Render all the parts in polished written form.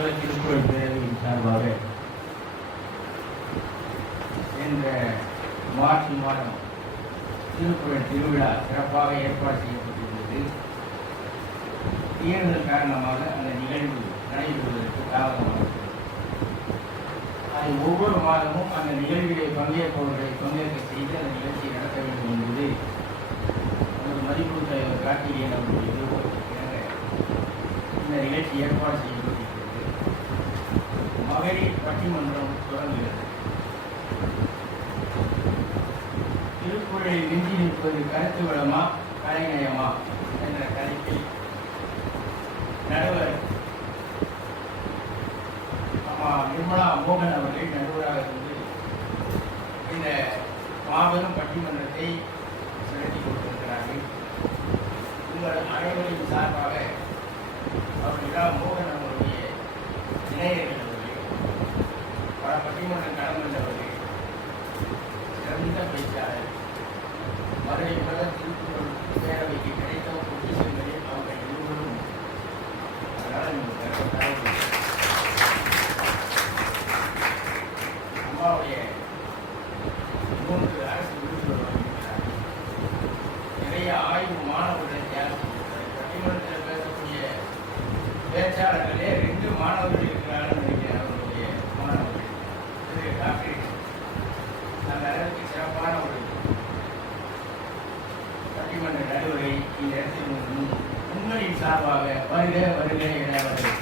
உலக திருக்குறள் பேரவையின் சார்பாக இந்த மார்ச் மாதம் திருக்குறள் திருவிழா சிறப்பாக ஏற்பாடு செய்யப்பட்டிருந்தது. தேர்தல் காரணமாக அந்த நிகழ்வு நடைபெறுவதற்கு காரணமாக அது ஒவ்வொரு மாதமும் அந்த நிகழ்விலே பங்கேற்பவர்களை பங்கேற்க செய்து அந்த நிகழ்ச்சியை நடத்த வேண்டும் என்பது நமது மதிப்பு தலைவர் கார்த்திகேயன் அவர்களுடைய விருப்பத்திற்காக இந்த நிகழ்ச்சி ஏற்பாடு செய்யப்பட்டிருக்கிறது. மகளிர் பட்டிமன்றம் தொடங்குகிறது. திருக்குறளில் மிஞ்சி நிற்பது கருத்து வளமா கலைநயமா என்ற தலைப்பில் நடுவர் நிர்மலா மோகன் அவர்கள் நடுவராக இருந்து இந்த மாபெரும் பட்டிமன்றத்தை நடத்தி கொண்டிருக்கிறார்கள். உங்கள் அனைவரின் சார்பாக அவர்கள் மோகன் அவர்களுடைய இணையர்கள் அவர்கள் பல பட்டிமன்றம் கடந்தவர்கள் சிறந்த பேச்சாளர் மதுரை உலக திருக்குறள் பேரவைக்கு கிடைத்த பொக்கிஷங்களில் அவர்கள் இருவரும் அதனால் அம்மாவுடைய 3 அரசு விருதுகள் வாங்கியிருக்கிறார். நிறைய ஆய்வு மாணவர்களை தியாகம் செய்திருக்கிறார். பட்டிமன்றத்தில் பேசக்கூடிய பேச்சாளர்களே 2 மாணவர்கள் இருக்கிறார்கள் நினைக்கிறேன். அவருடைய மாணவர்கள் டாக்டர் அந்த அளவுக்கு சிறப்பான ஒரு பட்டிமன்ற நடுவரை இந்த இடத்தில் உங்களின் சார்பாக வருக வருக என அவர்கள்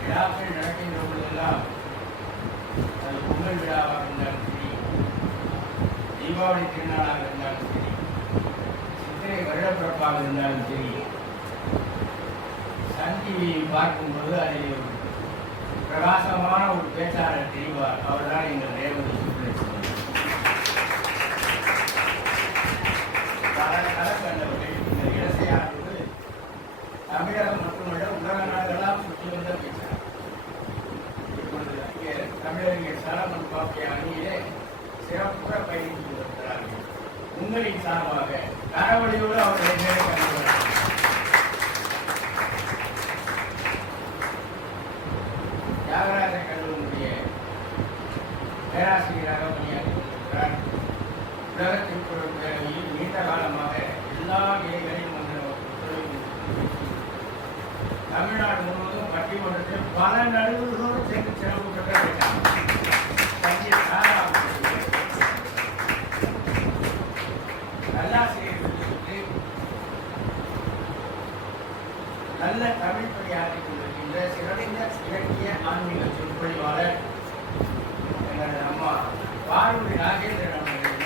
விழாக்கள் நடக்கின்ற பொழுதெல்லாம் அது பொங்கல் விழாவாக இருந்தாலும் சரி, தீபாவளி திருநாளாக இருந்தாலும் சரி, சித்திரை வருடப்பிறப்பாக இருந்தாலும் சரி, சன் டிவியை பார்க்கும்போது அதில் பிரகாசமான ஒரு பேச்சாளர் தெரிவார். அவர்தான் எங்கள் ரேவதி சுப்ரேஷன். பல கலர் கண்டவர்கள் இந்த இடசையானது தமிழகம் மட்டுமல்ல உலக நாடுகளால் சுற்றி வந்த பேச்சாளர். தமிழறிஞர் சரவணன் பாப்பிய அணியிலே சிறப்புற பயணித்து வருகிறார்கள். உங்களின் சார்பாக கரவழியோடு அவர்களை மேலே கண்டுள்ளார்கள். தியாகராஜ கல்லூரியுடைய பேராசிரியராக பணியாற்றி கொண்டிருக்கிறார். உலக திருக்குறள் பேரவையில் நீண்ட காலமாக எல்லா நிலைகளிலும் தமிழ்நாடு முழுவதும் பட்டிமன்றத்தில் பல நடுவர்களோடு சேர்ந்து சிறப்பு பெற்ற நல்லாசிரியர்களுக்கு நல்ல தமிழ் பணியாற்றிக் கொண்டிருக்கின்ற சிறந்த இலக்கிய ஆன்மீக சொற்பொழிவாளர் எங்களது அம்மா பார்வதி ராஜேந்திரன் அவர்கள்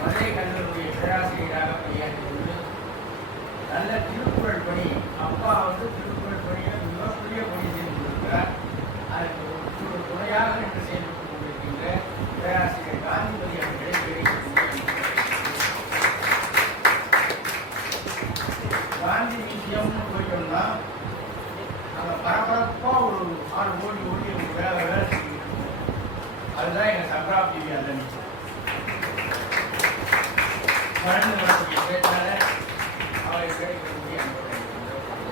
மதுரை கல்லூரிய பேராசிரியராக பணியாற்றி கொண்டு நல்ல திருக்குறள் பணி அப்பா திருக்குறள் பணியை மிகப்பெரிய பணி செய்து கொண்டிருக்கிறார். அதற்கு ஒரு துணையாக நின்று செயல்பட்டுக் கொண்டிருக்கின்ற பேராசிரியர் காந்திமதி அவர்களை காந்தி மியூசியம்னு போயிட்டோம்னா அங்கே பரபரப்பாக ஒரு 6 கோடி ஓடி வேலை செஞ்சுட்டு இருக்கோம். அதுதான் எங்கள் சங்கராப்தி அந்த நிச்சயம் 12 வருஷத்துக்கு பேச்சாளர் அவரை கிடைக்கக்கூடிய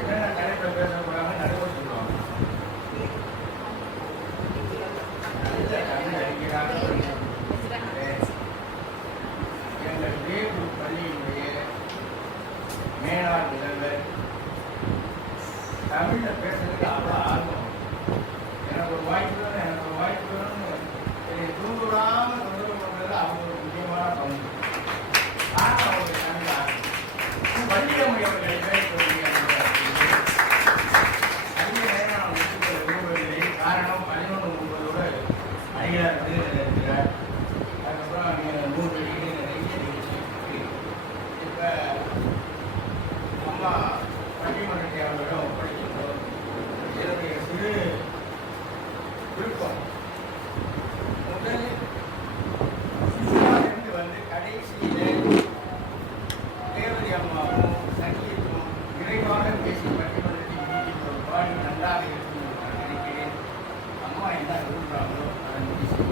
என்னென்ன தலைப்பில் பேசக்கூடாது நடுவர் சொல்லுவாங்க. நல்ல தமிழ் அறிஞராக எங்கள் வேறு பள்ளியினுடைய மேலாண் முதல்வர் தமிழில் பேசுறதுக்கு அவ்வளோ ஆர்வம். எனக்கு ஒரு வாய்ப்பு வேணும்னு என்னை தூண்டுவிடாமல் தொந்தரவு பண்ணுறது அவங்க ஒரு முக்கியமான பங்கு. ஆனால் அவருடைய தமிழ் ஆர்வம் வள்ளியம்மை அவர்களை பேசுவதில்லை. அதிக நேரம் நான் ஒத்துக்கொள்ள விரும்பவில்லை. காரணம் 11:30 அணியார் விருதுகள் இருக்கிறார். அதுக்கப்புறம் 3 டிகிரி நிறைய நிகழ்ச்சி இருக்கு. இப்போ அம்மா பட்டிமன்றத்தை அவர்களிடம் ஒப்படைக்கின்றோம். என்னுடைய சிறு விருப்பம் முதல் கடைசியில் தேவதி அம்மாவும் சங்கீதமும் விரைவாக பேசி பட்டிமன்றத்தை முடிக்கின்ற ஒரு பாடு நன்றாக இருக்கும் நான் நினைக்கிறேன். அம்மா என்ன விரும்புகிறாங்களோ அதை முடிச்சு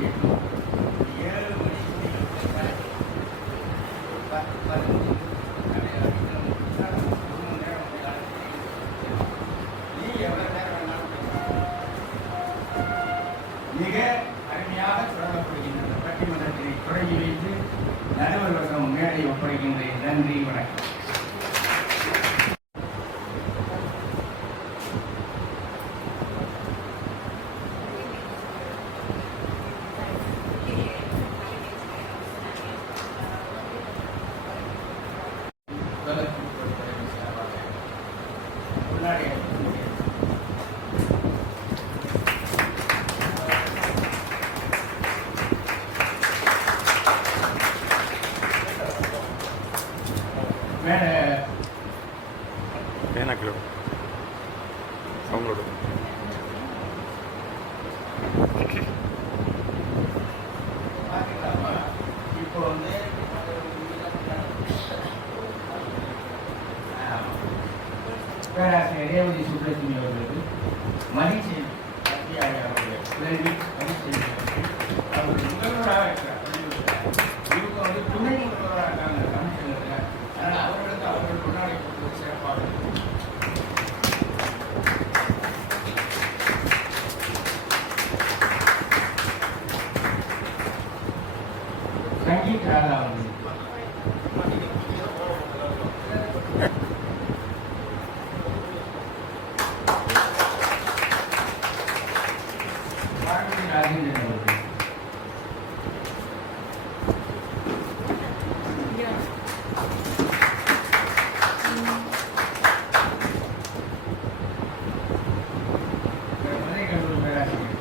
7 மணிக்கு முன்னாடி எடுக்க முடியாது. மேலே பேனாக்கிலோ அவங்களோட பார்த்துக்கலாமா? இப்போ வந்து பேராசிரியர் ரேவதி சுப்ரமணி அவர்களுக்கு மகிழ்ச்சி அவருடைய புலவி மகிழ்ச்சி அவருடைய முதல்வராக இருக்கிறார். இவங்க வந்து துணை முதல்வராக இருக்காங்க கமிஷனர்ல. அதனால் அவர்களுக்கு அவர்கள் கொண்டாடி கொடுத்தது சிறப்பாக இருக்கும். சங்கீத் ராதா அவர்கள் பார்வதி ராஜேந்திரன் அவர்கள் மதுரை கல்லூரி பேராசிரியர்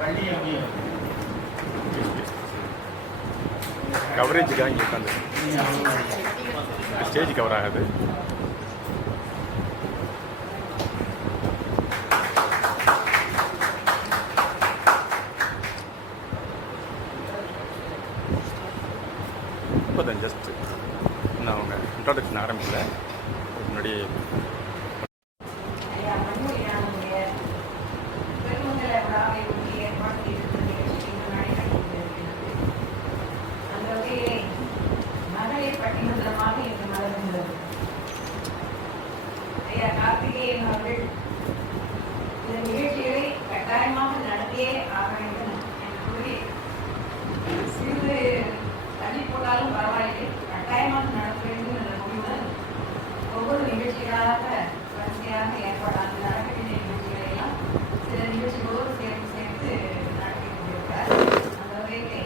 வள்ளி அம்மி அவர்கள் கவரேஜுக்காக இங்கே உட்காந்து ஸ்டேஜ் கவர் ஆகாது. இப்போ தான் ஜஸ்ட் இன்னும் அவங்க இன்ட்ரோடக்ஷன் ஆரம்பிக்கல. முன்னாடி பட்டிமன்றமாக இன்று மலர்கின்றது. ஐயா கார்த்திகேயன் அவர்கள் இந்த நிகழ்ச்சிகளை கட்டாயமாக நடத்தியே ஆக வேண்டும் என்று கூறி சிறிது தள்ளி போட்டாலும் பரவாயில்லை, கட்டாயமாக நடத்த வேண்டும் என்ற முடிவுடன் ஒவ்வொரு நிகழ்ச்சிகளாக வரிசையாக ஏற்பாடான நடக்கக்கூடிய நிகழ்ச்சிகளை எல்லாம் சில நிகழ்ச்சிகளோடு சேர்த்து சேர்த்து நடத்தி கொண்டிருக்கிறார். அந்த வகையிலே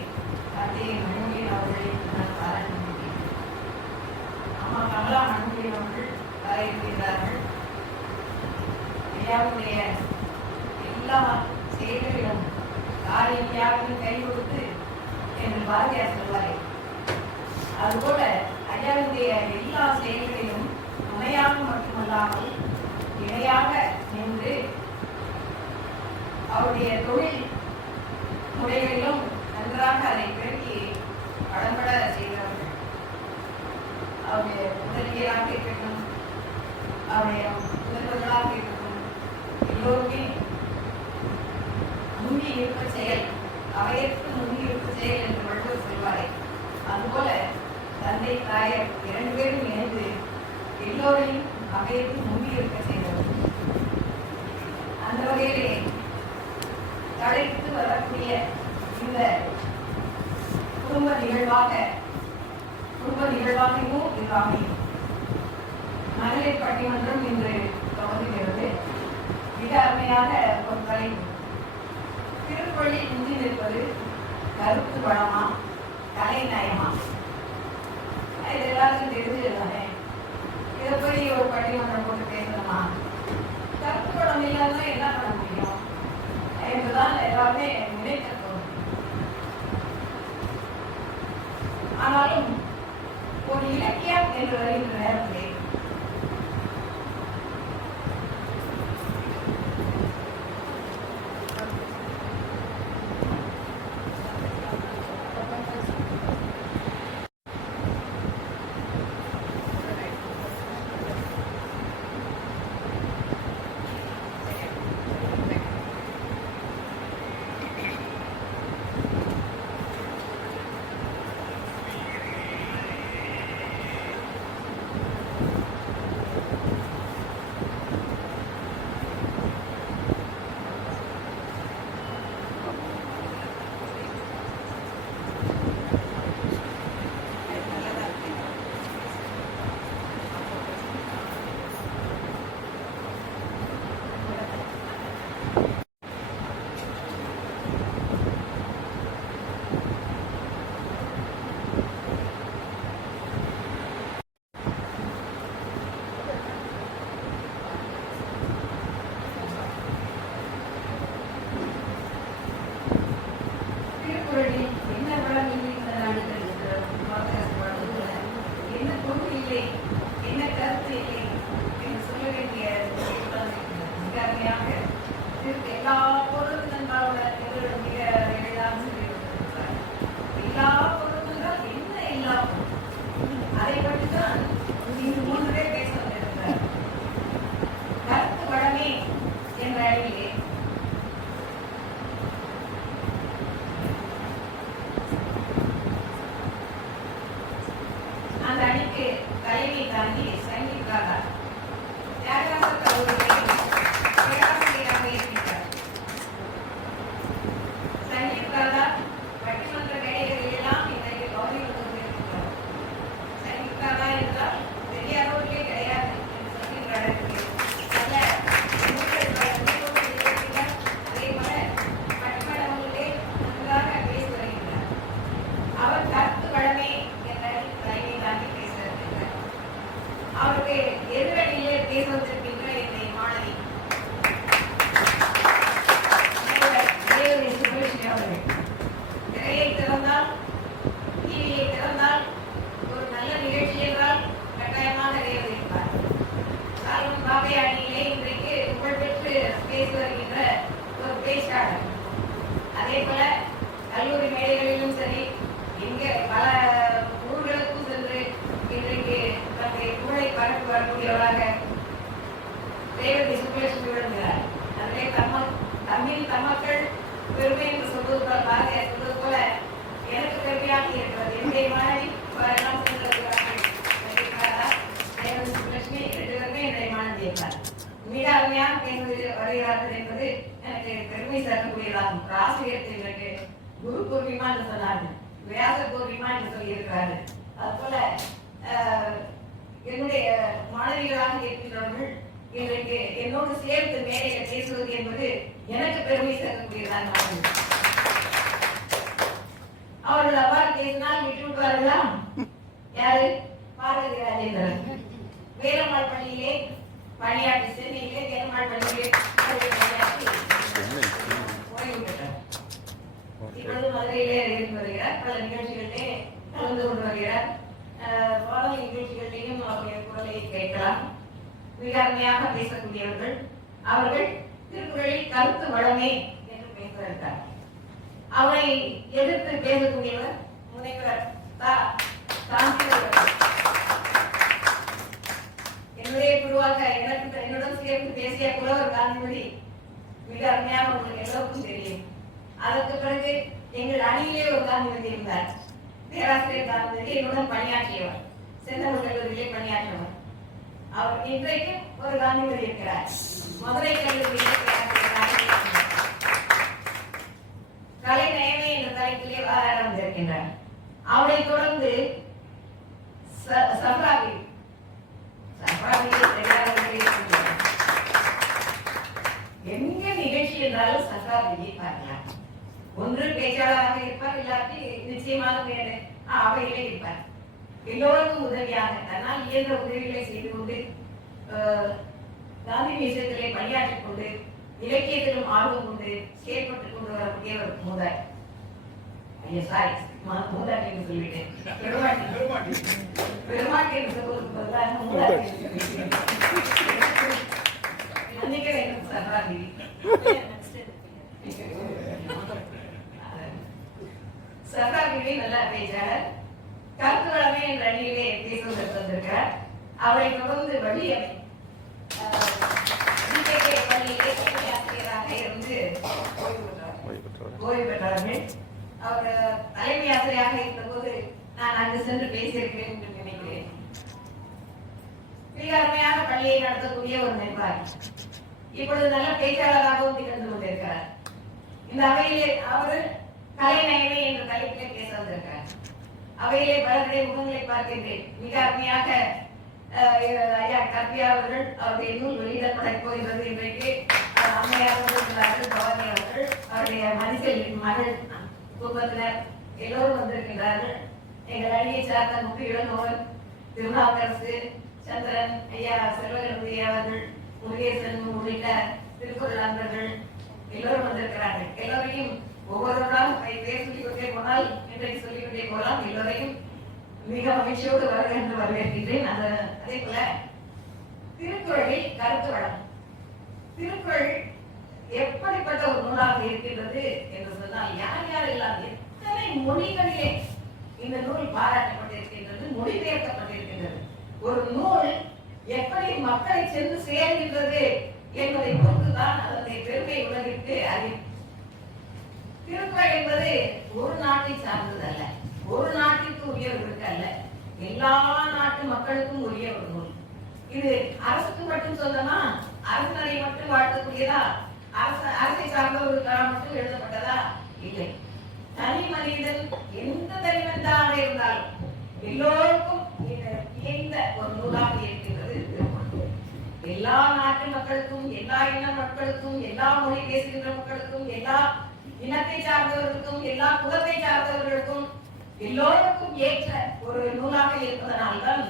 கார்த்திகேயன் மணிமொழியன் அவர்களை நான் பாராட்டுகிறேன். அம்மா கமலா மணிமொழியன் அவர்கள் வர இருக்கிறார்கள். ஐயாவுடைய எல்லா செயல்களிலும் காரியத்தையாவது கை கொடுத்து என்று பாரதியார் சொல்வாரே, அதுபோல ஐயாவுடைய எல்லா செயல்களிலும் துணையாக மட்டுமல்லாமல் இணையாக நின்று அவருடைய தொழில் முறைகளிலும் நன்றாக அதை பெருக்கி படம்பட செய்கிறவர்கள். அவருடைய உதவியராக இருக்கட்டும், அவருடைய முதல்வர்களாக இருக்கட்டும், எல்லோருமே முங்கி இருக்க செயல், அவையற்கு முங்கி இருக்க செயல் என்று வள்ளுவர் சொல்வாரே, அதுபோல தந்தை தாயர் இரண்டு பேரும் இணைந்து எல்லோரையும் அவையற்கு முங்கி இருக்க செய்தவர். அந்த வகையிலே தலைத்து வரக்கூடிய இந்த குடும்ப நிகழ்வாகவும் இது அமையும். மகளிர் பட்டிமன்றம் இன்று தொடங்குகிறது. மிக அருமையாக ஒரு தலைப்பு. திருப்பள்ளி குந்தி நிற்பது கருத்து வளமா கலை நயமா? இது எல்லாருக்கும் தெரிஞ்சதுதானே. இதை போய் ஒரு பட்டிமன்றம் போட்டு பேசணுமா? கருத்து வளம் இல்லாத என்ன பண்ண முடியும் என்றுதான் எல்லாருமே நினைக்க தோணும். ஆனாலும் ஒரு இலக்கியம் என்று வருகின்ற நேரத்திலே இல்லை, என்ன கருத்து இல்லை என்று சொல்ல வேண்டிய மிக அருமையாக எல்லா பொருளும் நண்பாவோட எங்களிடம் மிக எளிதாக சொல்லியிருக்கிறார். எல்லா பொருளும் என்றால் என்ன எல்லா பொருளும், அதை பற்றி தான் இங்கு 3 பேர் பேச வந்திருக்கிறார். கருத்து வளமே என்ற அணியிலே அந்த அணிக்கு தலைமை தாங்கி சங்கீதா தியாகராஜ கல்லூரியில் பேராசிரியராக இருக்கிறார். சங்கீதா பட்டிமன்ற மேடைகளில் எல்லாம் இன்றைக்கு கௌரவித்துக் கொண்டிருக்கிறார். சங்கீதா என்றால் பெரிய அளவிலே கிடையாது என்று சொல்கின்றார்கள். அதே போல பட்டிமன்றங்களிலே நன்றாக பேசி வருகிறார். அவர் கருத்து வளமே என்ற தலைமை தாங்கி பேச வருகிறார். அவருக்கு எதிரணியிலே பேசுவதற்கின்ற என்னை மாணவி திரையை திறந்தால், டிவியை திறந்தால் ஒரு நல்ல நிகழ்ச்சி என்றால் கட்டாயமாக இருப்பார். சால்வன் பாபை அணியிலே இன்றைக்கு புகழ்பெற்று பேசி வருகின்ற ஒரு பேச்சாளர். அதே போல கல்லூரி மேடைகளிலும் சரி, இங்கே பல ஊர்களுக்கும் சென்று இன்றைக்கு தன்னுடைய புகழை பரப்பி வரக்கூடியவராக ரேவதி சுப்பலட்சுமி விளங்குகிறார். அதிலே தமிழ் தமக்கள் பெருமை என்று சொல்வது போல, பாரதியார் சொல்வது போல எனக்கு பெருமையாக இருக்கிறது. என்னுடைய மாணவி எல்லாம் சென்றிருக்கிறார்கள். ரேவதி சுப்பலட்சுமி 2 பேருமே என்னுடைய மாணவி இருக்கிறார். மிக அருமையாக பேசி வருகிறார்கள் என்பது எனக்கு பெருமை சேர்க்கக்கூடியதாகும். ஆசிரியர் எனக்கு குரு பூர்ணிமா என்று சொன்னார்கள், வியாச பூர்ணிமா என்று சொல்லியிருக்கிறார்கள். அதுபோல என்னுடைய மாணவிகளாக இருக்கின்றவர்கள் இன்றைக்கு என்னோடு சேர்த்து மேடையில் பேசுவது என்பது எனக்கு பெருமை சேர்க்கக்கூடியதாக. அவர்கள் அவ்வாறு பேசினால் விட்டு விடுவார்களா? யாரு? பாரதி ராஜேந்திரன் வேலம்மாள் பள்ளியிலே பணியாற்றி, சென்னையிலே வேலம்மாள் பள்ளியிலே பணியாற்றி ஓய்வு பெற்றார். இப்பொழுது மதுரையிலே இருந்து வருகிறார். பல நிகழ்ச்சிகளிலே கலந்து கொண்டு வருகிறார். வானொலி நிகழ்ச்சிகளிலேயும் அவருடைய குரலை கேட்கலாம். மிக அருமையாக பேசக்கூடியவர்கள். அவர்கள் திருக்குறளில் கருத்து வளமே என்று பேசுகிறார். அவரை எதிர்த்து பேசக்கூடியவர் முனைவர் என்னுடைய குருவாக என்னுடன் சேர்ந்து பேசிய புலவர் காந்திமதி மிக அருமையாக உங்களுக்கு எல்லோருக்கும் தெரியும். அதற்கு பிறகு எங்கள் அணியிலே ஒரு காந்திமதி இருந்தார். பேராசிரியர் காந்திமதி என்னுடன் பணியாற்றியவர், செந்தமிழ் கல்லூரியிலே பணியாற்றியவர். அவர் இன்றைக்கு ஒரு காந்திமதி இருக்கிறார். மதுரை கல்லூரியிலே கலை நயமே என்ற தலைப்பிலே ஆரம்பித்திருக்கின்றார். அவரை தொடர்ந்து சஃப்ராவி எங்க நிகழ்ச்சி என்றாலும் சஃப்ராவியை பார்க்கலாம். ஒன்று பேச்சாளராக இருப்பார், இல்லாட்டி நிச்சயமாக அவையிலே இருப்பார். எல்லோருக்கும் உதவியாக தன்னால் இயன்ற உதவிகளை செய்து கொண்டு காந்தி மியூசியத்திலே பணியாற்றிக் கொண்டு இலக்கியத்திலும் ஆர்வம் கொண்டு செயல்பட்டுக் கொண்டு வரக்கூடிய ஒரு மூதாய். மூதாட்டி என்று சொல்லிவிட்டேன், பெருமாட்டி என்று சொல்வதற்கு பதிலாக மூதாட்டி நினைக்க வேண்டும். சர்வாதி சர்வாதி நல்ல பேச்சாளர். கருத்து வளமே என்ற அணியிலே பேசுவதற்கு வந்திருக்கிறார். அவரை தொடர்ந்து வள்ளியம்மை பள்ளியிலே ஆசிரியராக இருந்து ஓய்வு பெற்றார்கள். அவர் தலைமை ஆசிரியராக இருந்த போது நான் அங்கு சென்று பேசியிருக்கிறேன் என்று நினைக்கிறேன். மிக அருமையாக பள்ளியை நடத்தக்கூடிய ஒரு நிர்வாகி. இப்பொழுது நல்ல பேச்சாளராகவும் திகழ்ந்து கொண்டிருக்கிறார். இந்த அவையிலே அவர் கலை நயமே என்ற தலைப்பிலே பேச வந்திருக்கிறார். அவையிலே பலருடைய முகங்களை பார்க்கின்றேன். மிக அருமையாக ஐயா கற்பியா அவர்கள் அவருடைய நூல் வெளியிடப்பட போகிறது. இன்றைக்கு அம்மையாக இருக்கிறார்கள் பவானி அவர்கள், அவருடைய மதிசெல்வின் மகள் குடும்பத்தினர் எல்லோரும் வந்திருக்கின்றார்கள். எங்கள் அணியை சார்ந்த முக்கிய இளங்கோவன், திருநாவுக்கரசு, சந்திரன், ஐயா செல்வகணபதி அவர்கள், முருகேசன் உள்ளிட்ட திருக்குறள் அன்பர்கள் எல்லோரும் வந்திருக்கிறார்கள். எல்லோரையும் ஒவ்வொருவரால் பேர் சொல்லிக்கொண்டே போனால் இன்றைக்கு சொல்லிக்கொண்டே போகலாம். எல்லோரையும் மிக மகிழ்ச்சியோடு வருக என்று வரவேற்கின்றேன். அதே போல திருக்குறளில் கருத்து வளம். திருக்குறள் எப்படிப்பட்ட ஒரு நூலாக இருக்கின்றது என்று சொன்னால், யார் யாரெல்லாம் எத்தனை மொழிகளிலே இந்த நூல் பாராட்டப்பட்டிருக்கின்றது, மொழிபெயர்க்கப்பட்டிருக்கின்றது. ஒரு நூல் எப்படி மக்களை சென்று சேர்கின்றது என்பதை பொறுத்துதான் அதனுடைய பெருமை உலகிற்கு அறியும். திருக்குறள் என்பது ஒரு நாட்டை சார்ந்தது அல்ல, ஒரு நாட்டிற்கு உரியவர்களுக்கு அல்ல, எல்லா நாட்டு மக்களுக்கும் உரிய ஒரு நூல். இது அரசுக்கு மட்டும் சொந்தமா, அரசரை மட்டும் வாழ்த்தக்கூடியதா, அரசை சார்ந்தவர்களுக்காக மட்டும் எழுதப்பட்டதா? இல்லை. தனி மனிதன் எந்த தனிமனிதனாக இருந்தாலும் எல்லோருக்கும் இயந்த ஒரு நூலாக இருக்கின்றது திருக்குறள். எல்லா நாட்டு மக்களுக்கும், எல்லா இன மக்களுக்கும், எல்லா மொழி பேசுகின்ற மக்களுக்கும், எல்லா இனத்தை சார்ந்தவர்களுக்கும், எல்லா குலத்தை சார்ந்தவர்களுக்கும், எல்லோருக்கும் ஏற்ற ஒரு நூலாக இருப்பதனால்தான்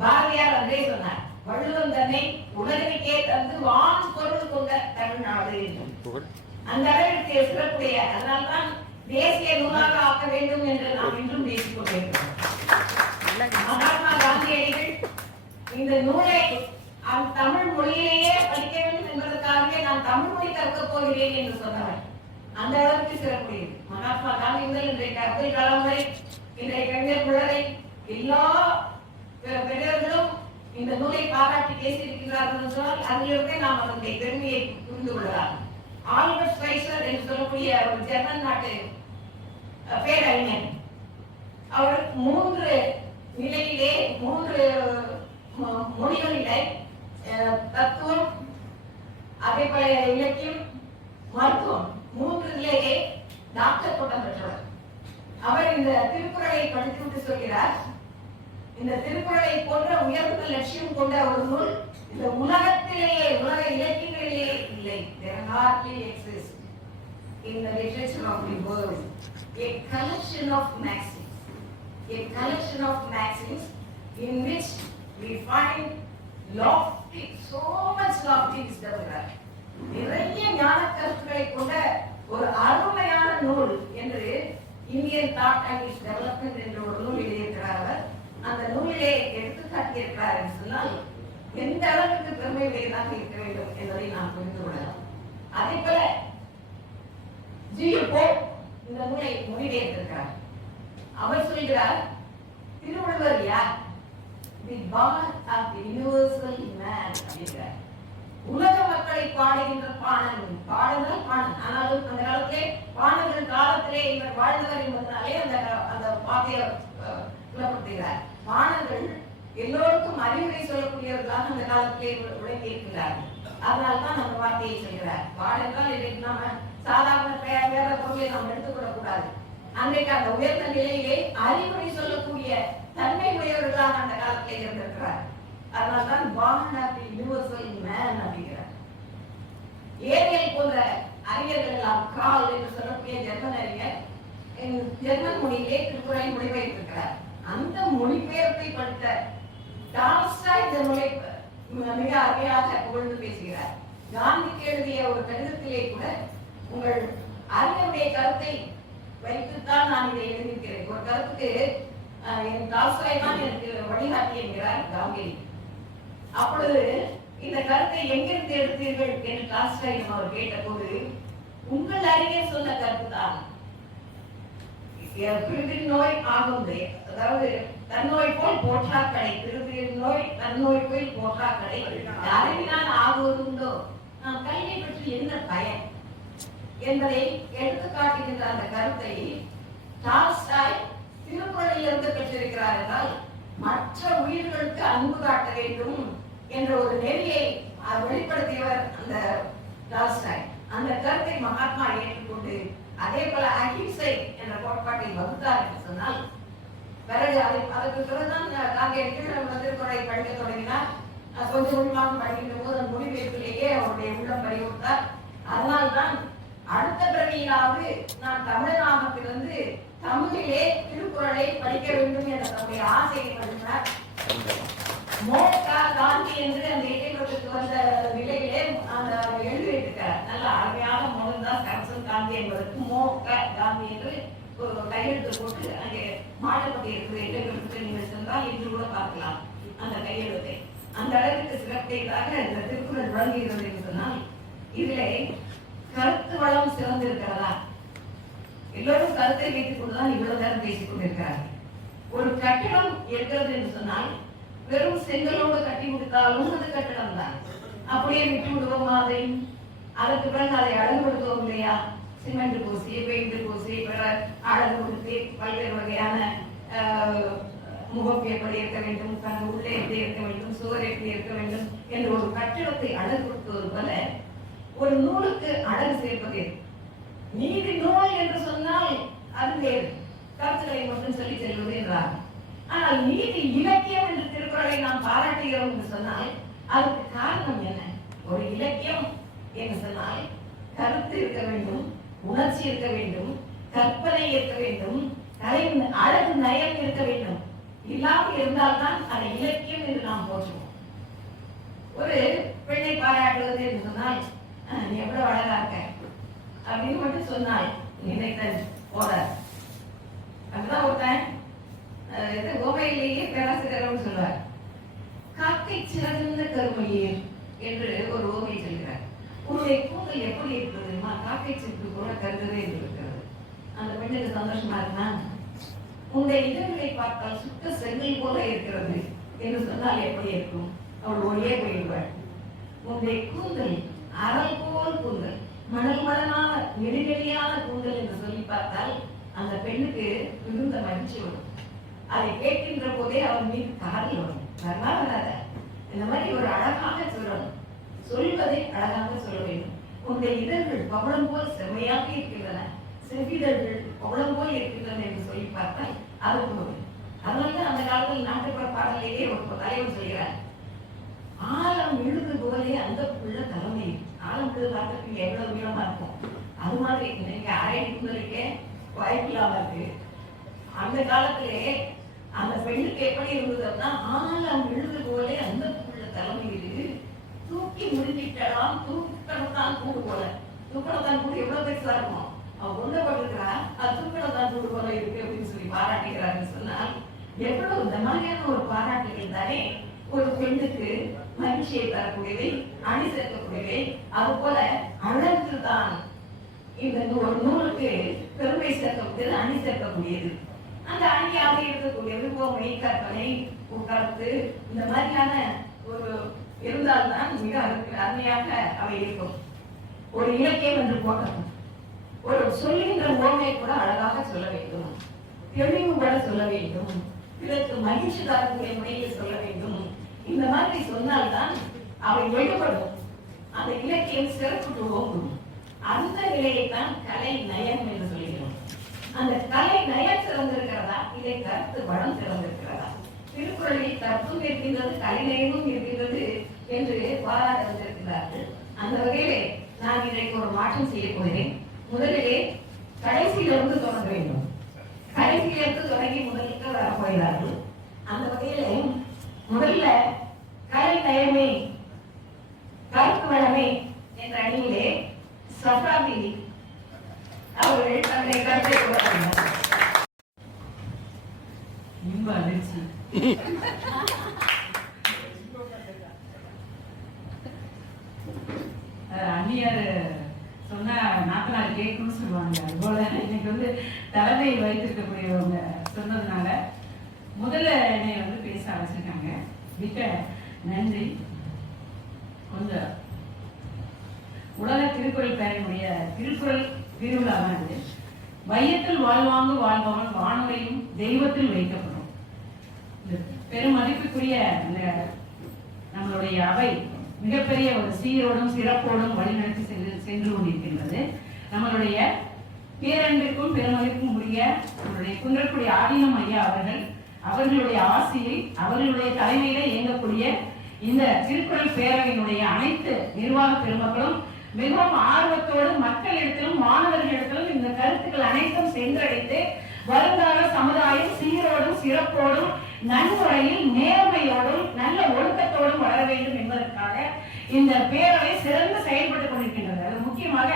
பாரதியார் அன்றே சொன்னார், வள்ளுவன் தன்னை உலகிற்கே தந்து வான் பொருள் கொண்ட தமிழ்நாடு என்று. அந்த அளவிற்கு சிறப்புடைய, அதனால்தான் தேசிய நூலாக ஆக்க வேண்டும் என்று நாம் இன்றும் பேசிக் கொண்டிருக்கிறோம். மகாத்மா காந்தியடிகள் இந்த நூலை தமிழ் மொழியிலேயே படிக்க வேண்டும் என்பதற்காகவே நான் தமிழ் மொழி கற்கப் போகிறேன் என்று சொன்னவர். அந்த அளவுக்கு சிறப்புடையது. மகாத்மா காந்தி முதல் இன்றைக்கு அப்துல் கலாம் வரை, இன்றைய கவிஞர் குழலை, எல்லா பெரியவர்களும் இந்த நூலை பாராட்டி பேசியிருக்கிறார்கள் என்று சொன்னால் அதிலிருந்தே நாம் அதனுடைய பெருமையை புரிந்து கொள்ளலாம். ஆல்பர்ட் ஸ்வைசர் என்று சொல்லக்கூடிய ஒரு ஜெர்மன் நாட்டு பேரறிஞர், அவர் 3 நிலையிலே, 3 மொழிகளிலே, தத்துவம், அதே போல இலக்கியம், மருத்துவம், 3 நிலையே டாக்டர் பட்டம் பெற்றவர். அவர் இந்த திருக்குறளை படித்துவிட்டு சொல்கிறார், இந்த திருக்குறளை போன்ற உயர்ந்த லட்சியம் கொண்ட ஒரு நூல் இந்த உலகத்திலேயே, உலக இலக்கியங்களிலேயே இல்லை. There hardly exists in the literature of the world a collection of maxims, a collection of maxims in which we find lofty, so much lofty wisdom. நிறைய ஞான கருத்துக்களை கொண்ட ஒரு அருமையான நூல் என்று Indian thought and it's development என்ற ஒரு நூல் எழுதியிருக்கிறார். அந்த நூலிலே எடுத்து காட்டியிருக்கிறார் என்று சொன்னால் எந்த அளவுக்கு பெருமை உடையதாக இருக்க வேண்டும் என்பதை நாம் புரிந்து கொள்ளலாம். அதே போல இந்த நூலை மொழிபெயர்த்திருக்கிறார். அவர் சொல்கிறார், திருவள்ளுவர் யார்? தி பாட் ஆஃப் தி யுனிவர்சல் மேன் அப்படிங்கிறார். உலக மக்களை பாடுகின்ற பாணன். பாடுதல் பாணன். ஆனாலும் அந்த காலத்திலே பாணர்கள் காலத்திலே இவர் வாழ்ந்தவர் என்பதனாலே அந்த வார்த்தையை புலப்படுத்துகிறார். பாணர்கள் எல்லோருக்கும் அறிவுரை சொல்லக்கூடியவர்களாக அந்த காலத்திலே விளங்கி இருக்கிறார்கள். அதனால்தான் அந்த வார்த்தையை சொல்கிறார். பாடென்றால் இன்றைக்கு நாம சாதாரண வேற பொருளை நாம் எடுத்துக்கொள்ள கூடாது. அன்றைக்கு அந்த உயர்ந்த நிலையிலே அறிவுரை சொல்லக்கூடிய தன்மை உடையவர்களாக அந்த காலத்திலே இருந்திருக்கிறார். அதனால்தான் யுனிவர்சல் மேன் அப்படிங்கிறார். ஏரியல் போன்ற அறிஞர்கள் எல்லாம், கால் என்று சொல்லக்கூடிய ஜெர்மன் அறிஞர் ஜெர்மன் மொழியிலே திருக்குறளை மொழிபெயர்த்திருக்கிறார். அந்த மொழிபெயர்ப்பை படித்த டால்ஸ்டாய் இந்த நூலை மிக அருமையாக புகழ்ந்து பேசுகிறார். காந்திக்கு எழுதிய ஒரு கடிதத்திலே கூட, உங்கள் அறிஞருடைய கருத்தை வைத்துத்தான் நான் இதை எழுதியிருக்கிறேன். ஒரு கருத்துக்கு என் டால்ஸ்டாய் தான் எனக்கு வழிகாட்டி என்கிறார் காந்தி. அப்பொழுது இந்த கருத்தை எங்கிருந்து எடுத்தீர்கள் என்று டால்ஸ்டாய் அவர் கேட்டபோது, உங்கள் அறிஞர் சொன்ன கருத்து தான், பிரிதின் நோய் ஆகும், அதாவது தன்னோய் போல் போற்றா கடை, பிரிதின் நோய் தன்னோய் போல் போற்றா கடை, அறிவினால் ஆகுவதுண்டோ, நாம் கல்வி பற்றி என்ன பயன் என்பதை எடுத்து காட்டுகின்ற அந்த கருத்தை டால்ஸ்டாய் திருக்குறளில் இருந்து பெற்றிருக்கிறார். என்றால் மற்ற உயிர்களுக்கு அன்பு காட்ட வேண்டும் என்ற ஒரு நெறியை வெளிப்படுத்தியவர் அந்த டால்ஸ்டாய். அந்த கருத்தை மகாத்மா ஏற்றுக்கொண்டு அதே போல அஹிம்சை என்ற கோட்பாட்டை வகுத்தார் என்று சொன்னால், பிறகு அதற்கு பிறகுதான் காந்தியடிகள் திருக்குறளை படிக்க தொடங்கினார். கொஞ்சம் கொஞ்சமாக படிக்கின்ற போது அந்த மொழிபெயர்ப்பிலேயே அவருடைய உள்ளம் பறிவுறுத்தார். அதனால்தான் அடுத்த பிறவியிலாவது நான் தமிழனாக பிறந்து தமிழிலே திருக்குறளை படிக்க வேண்டும் என்ற தன்னுடைய ஆசையை வளர்த்தார். மோகா காந்தி என்று அந்த இடைவெளிக்கு வந்த நிலையிலே அந்த எழுதியிருக்கிறார். நல்ல அருமையாக மோகன்தாஸ் கரம்சந்த் காந்தி என்பதற்கு மோகா காந்தி என்று ஒரு கையெழுத்து போட்டு அங்கே மாடப்பட்டி இருக்கிற இடங்களுக்கு நீங்கள் சென்றால் இன்று கூட பார்க்கலாம் அந்த கையெழுத்தை. அந்த அளவுக்கு சிறப்பையாக இந்த திருக்குறள் வழங்குகிறது என்று சொன்னால் இதிலே கருத்து வளம் சிறந்திருக்கிறதா? எல்லோரும் கருத்தை வைத்துக் கொண்டுதான் இவ்வளவு நேரம் பேசிக் கொண்டிருக்கிறார்கள். ஒரு கட்டிடம் இருக்கிறது என்று சொன்னால் வெறும் செங்கலோடு கட்டி முடித்தாலும் அது கட்டிடம் தான். அப்படியே விட்டு விடுவோமா அதை? அதற்கு பிறகு அதை அழகு கொடுத்தோம் இல்லையா? சிமெண்ட் பூசி, பெயிண்ட் பூசி, அழகு கொடுத்து பல்வேறு வகையான முகம் எப்படி இருக்க வேண்டும், உள்ளே எப்படி இருக்க வேண்டும், சுவர் எப்படி இருக்க வேண்டும் என்று ஒரு கட்டிடத்தை அழகு கொடுத்தது போல ஒரு நூலுக்கு அழகு சேர்ப்பது. நீதி நூல் என்று சொன்னால் அது வேறு, கருத்துக்களை மட்டும் சொல்லி செல்வது என்றார். ஆனால் நீதி இலக்கியம் என்று திருக்குறளை நாம் பாராட்டுகிறோம் என்று சொன்னால் அதுக்கு காரணம் என்ன? ஒரு இலக்கியம் என்று சொன்னால் கருத்து இருக்க வேண்டும், உணர்ச்சி இருக்க வேண்டும், கற்பனை இருக்க வேண்டும், அழகு நயம் இருக்க வேண்டும். இல்லாமல் இருந்தால்தான் அதை இலக்கியம் என்று நாம் போற்றுவோம். ஒரு பெண்ணை பாராட்டுவது என்று சொன்னால் நீ எவ்வளவு அழகா இருக்க அப்படின்னு மட்டும் சொன்னால் நினைத்த போற அதுதான் ஒருத்தன் கோவையிலேயே பேராசிரியர் சொல்வார், காக்கை சிறந்த கருமையீர் என்று ஒரு ஓமை சொல்கிறார். உன்னுடைய கூந்தல் எப்படி இருக்கிறதுமா? காக்கை சிறப்பு கூட கருதவே இருக்கிறது. அந்த பெண்ணுக்கு சந்தோஷமா இருந்தா, உன்னுடைய இதழ்களை பார்த்தால் சுத்த செங்கல் போல இருக்கிறது என்று சொன்னால் எப்படி இருக்கும்? அவள் ஒளியே போயிடுவாள். உன்னுடைய கூந்தல் அறல் போல் கூந்தல், மணல் மணலான நெடுநெடியான கூந்தல் என்று சொல்லி பார்த்தால் அந்த பெண்ணுக்கு மிகுந்த மகிழ்ச்சி வரும். அதை கேட்கின்ற போதே அவன் மீது காதல் வரும். வராத இந்த மாதிரி ஒரு அழகாக சொல்லணும், சொல்வதை அழகாக சொல்ல வேண்டும். உன்னுடைய இதழ்கள் பவளம் போல் செம்மையாக இருக்கின்றன, செவ்விதழ்கள் பவளம் போல் இருக்கின்றன என்று சொல்லி பார்த்தால் அது போதும். அதனால அந்த காலத்தில் நாட்டுப்புற பாடலிலேயே ஒரு தலைவர் சொல்கிறார், ஆழம் விழுது போலே அந்த புள்ள தலைமை. ஆழம் விழுது பார்க்கறதுக்கு எவ்வளவு நீளமா இருக்கும், அது மாதிரி நீங்க அரைக்குள்ளே வாய்ப்பில்லாம இருக்கு. அந்த காலத்திலே அந்த பெண்ணுக்கு எப்படி இருந்ததுன்னா, ஆழம் விழுது போலே அந்த புள்ள தலைமை இது, தூக்கி முடிஞ்சிட்டாலாம், தூக்கணத்தான் கூடு போல. தூக்கணத்தான் கூடு எவ்வளவு பெருசா இருக்கும், அவன் கொண்டப்பட்டிருக்கிறா, அது தூக்கணத்தான் கூடு போல இருக்கு அப்படின்னு சொல்லி பாராட்டுகிறாருன்னு சொன்னால் எவ்வளவு இந்த மாதிரியான ஒரு பாராட்டுகள் தானே ஒரு பெண்ணுக்கு மகிழ்ச்சியை தரக்கூடியதை, அணி சேர்க்கக்கூடியதை. அது போல அழகுதான் இந்த ஒரு நூலுக்கு பெருமை சேர்க்கக்கூடியது, அணி சேர்க்கக்கூடியது. அந்த அணியாக இருக்கக்கூடியது கோமை, கற்பனை, கருத்து, இந்த மாதிரியான ஒரு இருந்தால்தான் மிக அருமையாக அவை இருக்கும். ஒரு இலக்கியம் என்று போட்டோம், ஒரு சொல்லுகின்ற ஓமையை கூட அழகாக சொல்ல வேண்டும், தெளிவுபட சொல்ல வேண்டும், இதற்கு மகிழ்ச்சி தரக்கூடிய முறையில் சொல்ல வேண்டும். இந்த மாதிரி சொன்னால்தான் அவை வெளிப்படும், அந்த இலக்கியம் சிறப்பு ஓங்கும். அந்த நிலையைத்தான் கலை நயம் என்று சொல்கிறோம். அந்த கலை நயம் சிறந்திருக்கிறதா, இதை கருத்து வளம் சிறந்திருக்கிறதா? திருக்குறளில் கருத்தும் இருக்கின்றது, கலை நயமும் இருக்கின்றது என்று பாராட்ட வந்திருக்கிறார்கள். அந்த வகையிலே நான் இன்றைக்கு ஒரு மாற்றம் செய்ய போகிறேன். முதலிலே கடைசியிலிருந்து தொடங்க வேண்டும், கடைசியிலிருந்து தொடங்கி முதலுக்கு வரப்போகிறார்கள். அந்த வகையிலே முதல்ல கலை நயமே கருத்து வளமே என்ற அணியிலே சஃப்ராபி அவர்கள் தன்னை கருத்தை கொடுத்தார்கள். ரொம்ப அதிர்ச்சி. அந்நியர் சொன்னா நாத்தனார் கேட்கணும்னு சொல்லுவாங்க. அதுபோல இன்னைக்கு தலைமை வைத்திருக்கக்கூடியவங்க சொன்னதுனால முதல்ல என்னை பேச அழைச்சிருக்காங்க. மிக்க நன்றி. கொஞ்சம் உலக திருக்குறள் பேரனுடைய திருக்குறள் திருவிழாதான் இது. வையத்தில் வாழ்வாங்கு வாழ்பவன் வானுரையும் தெய்வத்தில் வைக்கப்படும். பெருமதிப்புக்குரிய நம்மளுடைய அவை மிகப்பெரிய ஒரு சீரோடும் சிறப்போடும் வழிநடத்தி சென்று கொண்டிருக்கின்றது. நம்மளுடைய பேரன்பிற்கும் பெருமதிப்பும் உரிய நம்மளுடைய குன்றக்குடி ஆதீனம் ஐயா அவர்களுடைய ஆசியில் அவர்களுடைய தலைமையில இயங்கக்கூடிய இந்த திருக்குறள் பேரவையினுடைய அனைத்து நிர்வாக பெருமக்களும் மிகவும் ஆர்வத்தோடு மக்களிடத்திலும் மாணவர்களிடத்திலும் இந்த கருத்துக்கள் அனைத்தும் சென்றடைந்து வருங்கால சமுதாயம் சீரோடும் சிறப்போடும் நன்முறையில் நேர்மையோடும் நல்ல ஒழுக்கத்தோடும் வளர வேண்டும் என்பதற்காக இந்த பேரவை சிறந்து செயல்பட்டுக் கொண்டிருக்கின்றது. அது முக்கியமாக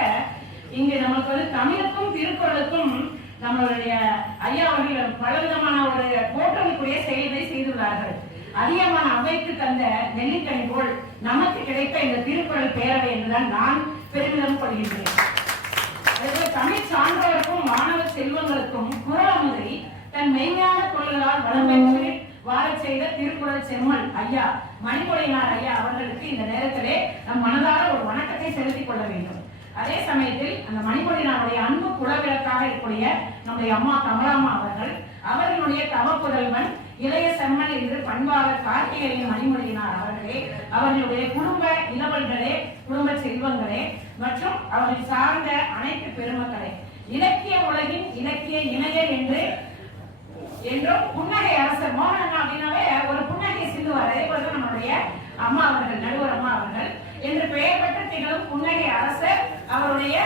இங்கு நமக்கு தமிழுக்கும் திருக்குறளுக்கும் நம்மளுடைய ஐயா அவர்கள் பலவிதமான ஒரு போற்றலுக்குரிய செயலை செய்துள்ளார்கள். அதிகமான அவைக்கு தந்த நெல்லிக்கனி போல் நமக்கு கிடைத்த இந்த திருக்குறள் பேரவை என்றுதான் நான் பெருமிதம் கொள்கின்றேன். தமிழ் சான்றோருக்கும் மாணவ செல்வங்களுக்கும் குறளமுதை தன் மெய்ஞான குரல்களால் வளம் பெற்று வாழச் செய்த திருக்குறள் செம்மல் ஐயா மணிமொழியினார் ஐயா அவர்களுக்கு இந்த நேரத்திலே நம் மனதார ஒரு வணக்கத்தை செலுத்திக் கொள்ள வேண்டும். அதே சமயத்தில் அந்த மணிமொழியினாருடைய அன்பு குலவிளக்காக இருக்கக்கூடிய நம்முடைய அம்மா கமலாம்மா அவர்களுடைய தவப்புதல்வன் இளைய செம்மன் என்று பண்பாளர் கார்த்திகேயன் மணிமொழியினார் அவர்களே, அவர்களுடைய குடும்ப இளவல்களே, குடும்ப செல்வங்களே மற்றும் அவர்கள் சார்ந்த அனைத்து பெருமக்களே, இலக்கிய உலகின் இலக்கிய இணையர் என்றும் புன்னகை அரசர் மோகன் அப்படின்னாவே ஒரு புன்னகை சிந்துவார். அதே போல நம்முடைய அம்மா அவர்கள் நடுவர் அம்மா அவர்கள் என்று பெயர் பெற்ற திகழும் புன்னகை அரசர் அவருடைய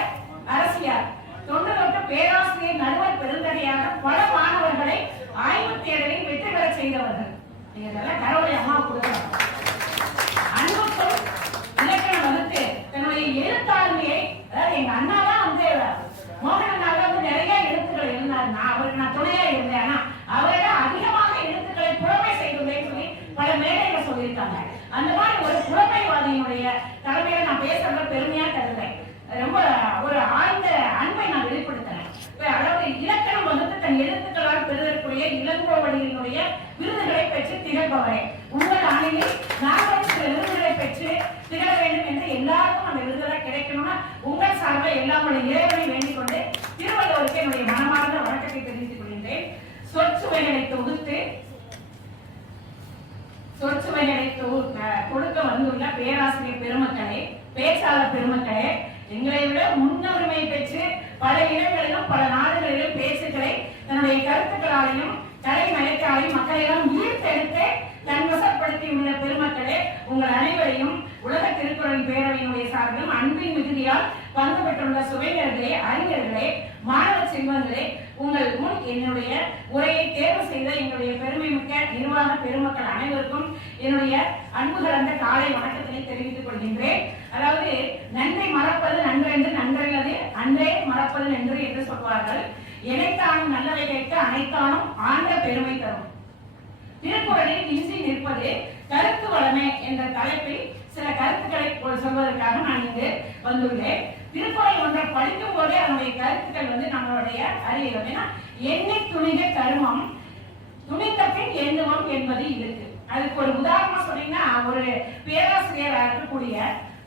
அரசியார் தொண்டு தொட்டு பேராசிரியர் நடுவர் பெருந்தகையாக பல மாணவர்களை ஆய்வு தேடலில் வெற்றி பெற செய்தவர்கள். இதெல்லாம் கடவுளை அம்மா கொடுக்கலாம். அன்புக்கும் இலக்கணம் வகுத்து தன்னுடைய எழுத்தாளுமையை, அதாவது எங்க அண்ணா தான் வந்து மோகன் அண்ணாவை வந்து நிறைய எழுத்துக்கள் எழுதினார். அவருக்கு நான் துணையா இருந்தேன். ஆனா அவரை அதிகமாக எழுத்துக்களை புறமை செய்துள்ளேன்னு சொல்லி பல மேடைகளை சொல்லியிருக்காங்க. அந்த மாதிரி ஒரு புறமைவாதியினுடைய தலைமையில நான் பேசுறத பெருமையா கருதுறேன். ரொம்ப ஒரு ஆழ்ந்த அன்பை நான் வெளிப்படுத்தினேன். அதாவது இலக்கணம் வகுத்து தன் எழுத்துக்களால் பெறுவதற்குரிய இளங்கோவடியினுடைய விருதுகளை பெற்று திகழ்பவரே, உங்கள் அணியில் நாங்களும் சில விருதுகளை பெற்று திகழ வேண்டும் என்று எல்லாருக்கும் அந்த விருதுகளை கிடைக்கணும்னா உங்கள் சார்பில் எல்லாம் இறைவனை வேண்டிக் கொண்டு திருவள்ளுவருக்கு என்னுடைய மனமார்ந்த வணக்கத்தை தெரிவித்துக் கொள்கின்றேன். சொற்சுவைகளை தொகுத்து கொடுக்க வந்துள்ள பேராசிரியர் பெருமக்களே, பேச்சாளர் பெருமக்களே, எங்களை விட முன்னுரிமை பெற்று பல இடங்களிலும் பல நாடுகளிலும் பேச்சுக்களை தன்னுடைய கருத்துக்களாலையும் கலை நயத்தாலையும் மக்களையும் ஈர்த்தெடுத்து தன்வசப்படுத்தியுள்ள பெருமக்களே, உங்கள் அனைவரையும் உலக திருக்குறள் பேரவையினுடைய சார்பிலும் அன்பின் மிகுதியால் பங்கு பெற்றுள்ள சுவைஞர்களே, அறிஞர்களே, மாணவ செல்வங்களே, உங்கள் முன் என்னுடைய உரையை தேர்வு செய்த எங்களுடைய பெருமை மிக்க நிர்வாக பெருமக்கள் அனைவருக்கும் என்னுடைய அன்பு கலந்த காலை வணக்கத்தினை தெரிவித்துக் கொள்கின்றேன். அதாவது நன்றை மறப்பது நன்றென்று, நன்றல்லது அன்றே மறப்பது நன்று என்று சொல்வார்கள். எனைத்தானும் நல்லவை கேட்க அனைத்தானும் ஆண்ட பெருமை தரும். திருக்குறளில் இன்றி நிற்பது கருத்து வளமே என்ற தலைப்பில் சில கருத்துக்களை சொல்வதற்காக நான் இங்கு வந்துள்ளேன். திருக்குறள் ஒன்றை படிக்கும் போதே அதனுடைய கருத்துக்கள் வந்து நம்மளுடைய அறிவு எண்ணி துணிக கருமம் துணித்த பின் எண்ணுவோம் என்பது இருக்கு. அதுக்கு ஒரு உதாரணமா சொன்னீங்கன்னா, ஒரு பேராசிரியராக இருக்கக்கூடிய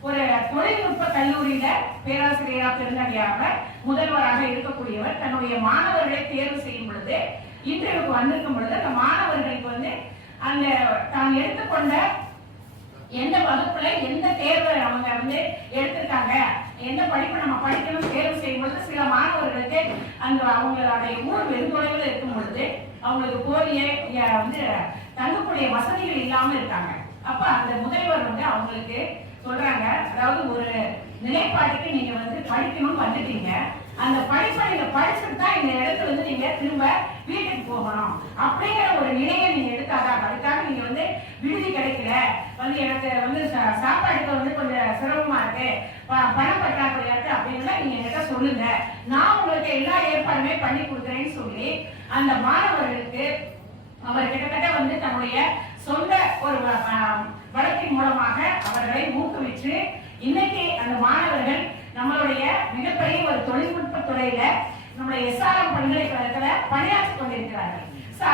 ஒரு தொழில்நுட்ப கல்லூரியில பேராசிரியராக பெருந்தகையாக முதல்வராக இருக்கக்கூடியவர் தன்னுடைய மாணவர்களை தேர்வு செய்யும் பொழுது, இன்டர்வியூக்கு வந்திருக்கும் பொழுது அந்த மாணவர்களுக்கு வந்து அந்த தான் எடுத்துக்கொண்ட எந்த வகுப்புல எந்த தேர்வை அவங்க வந்து எடுத்திருக்காங்க, எந்த படிப்பு நம்ம படிக்கணும் தேர்வு செய்யும் பொழுது சில மாணவர்களுக்கு அந்த அவங்களுடைய ஊர் வெறுந்தொலைவில் இருக்கும் பொழுது அவங்களுக்கு போதிய வந்து தங்கக்கூடிய வசதிகள் இல்லாம இருக்காங்க. அப்ப அந்த முதல்வர் வந்து அவங்களுக்கு சொல்றாங்க, அதாவது ஒரு நிலைப்பாட்டுக்கு நீங்க வந்து படிக்கணும்னு வந்துட்டீங்க, அந்த படிப்பை நீங்க படிச்சுட்டு தான் இந்த இடத்துல வந்து நீங்க திரும்ப வீட்டுக்கு போகணும் அப்படிங்கிற ஒரு நிலையை நீங்க எடுத்தாதான். அதுக்காக நீங்க வந்து விடுதி கிடைக்கல, வந்து எனக்கு வந்து சாப்பாடுக்கு வந்து கொஞ்சம் சிரமமா இருக்கு, பணம் பற்றாக்குறையா இருக்கு அப்படின்னா நீங்க என்கிட்ட சொல்லுங்க, நான் உங்களுக்கு எல்லா ஏற்பாடுமே பண்ணி கொடுக்குறேன்னு சொல்லி அந்த மாணவர்களுக்கு அவர் கிட்டத்தட்ட வந்து தன்னுடைய சொந்த ஒரு வழக்கின் மூலமாக அவர்களை ஊக்குவிச்சு இன்னைக்கு அந்த மாணவர்கள் நம்மளுடைய மிகப்பெரிய ஒரு தொழில்நுட்ப துறையில நம்முடைய SRM பல்கலைக்கழகத்துல பணியாற்றி கொண்டிருக்கிறார்கள்.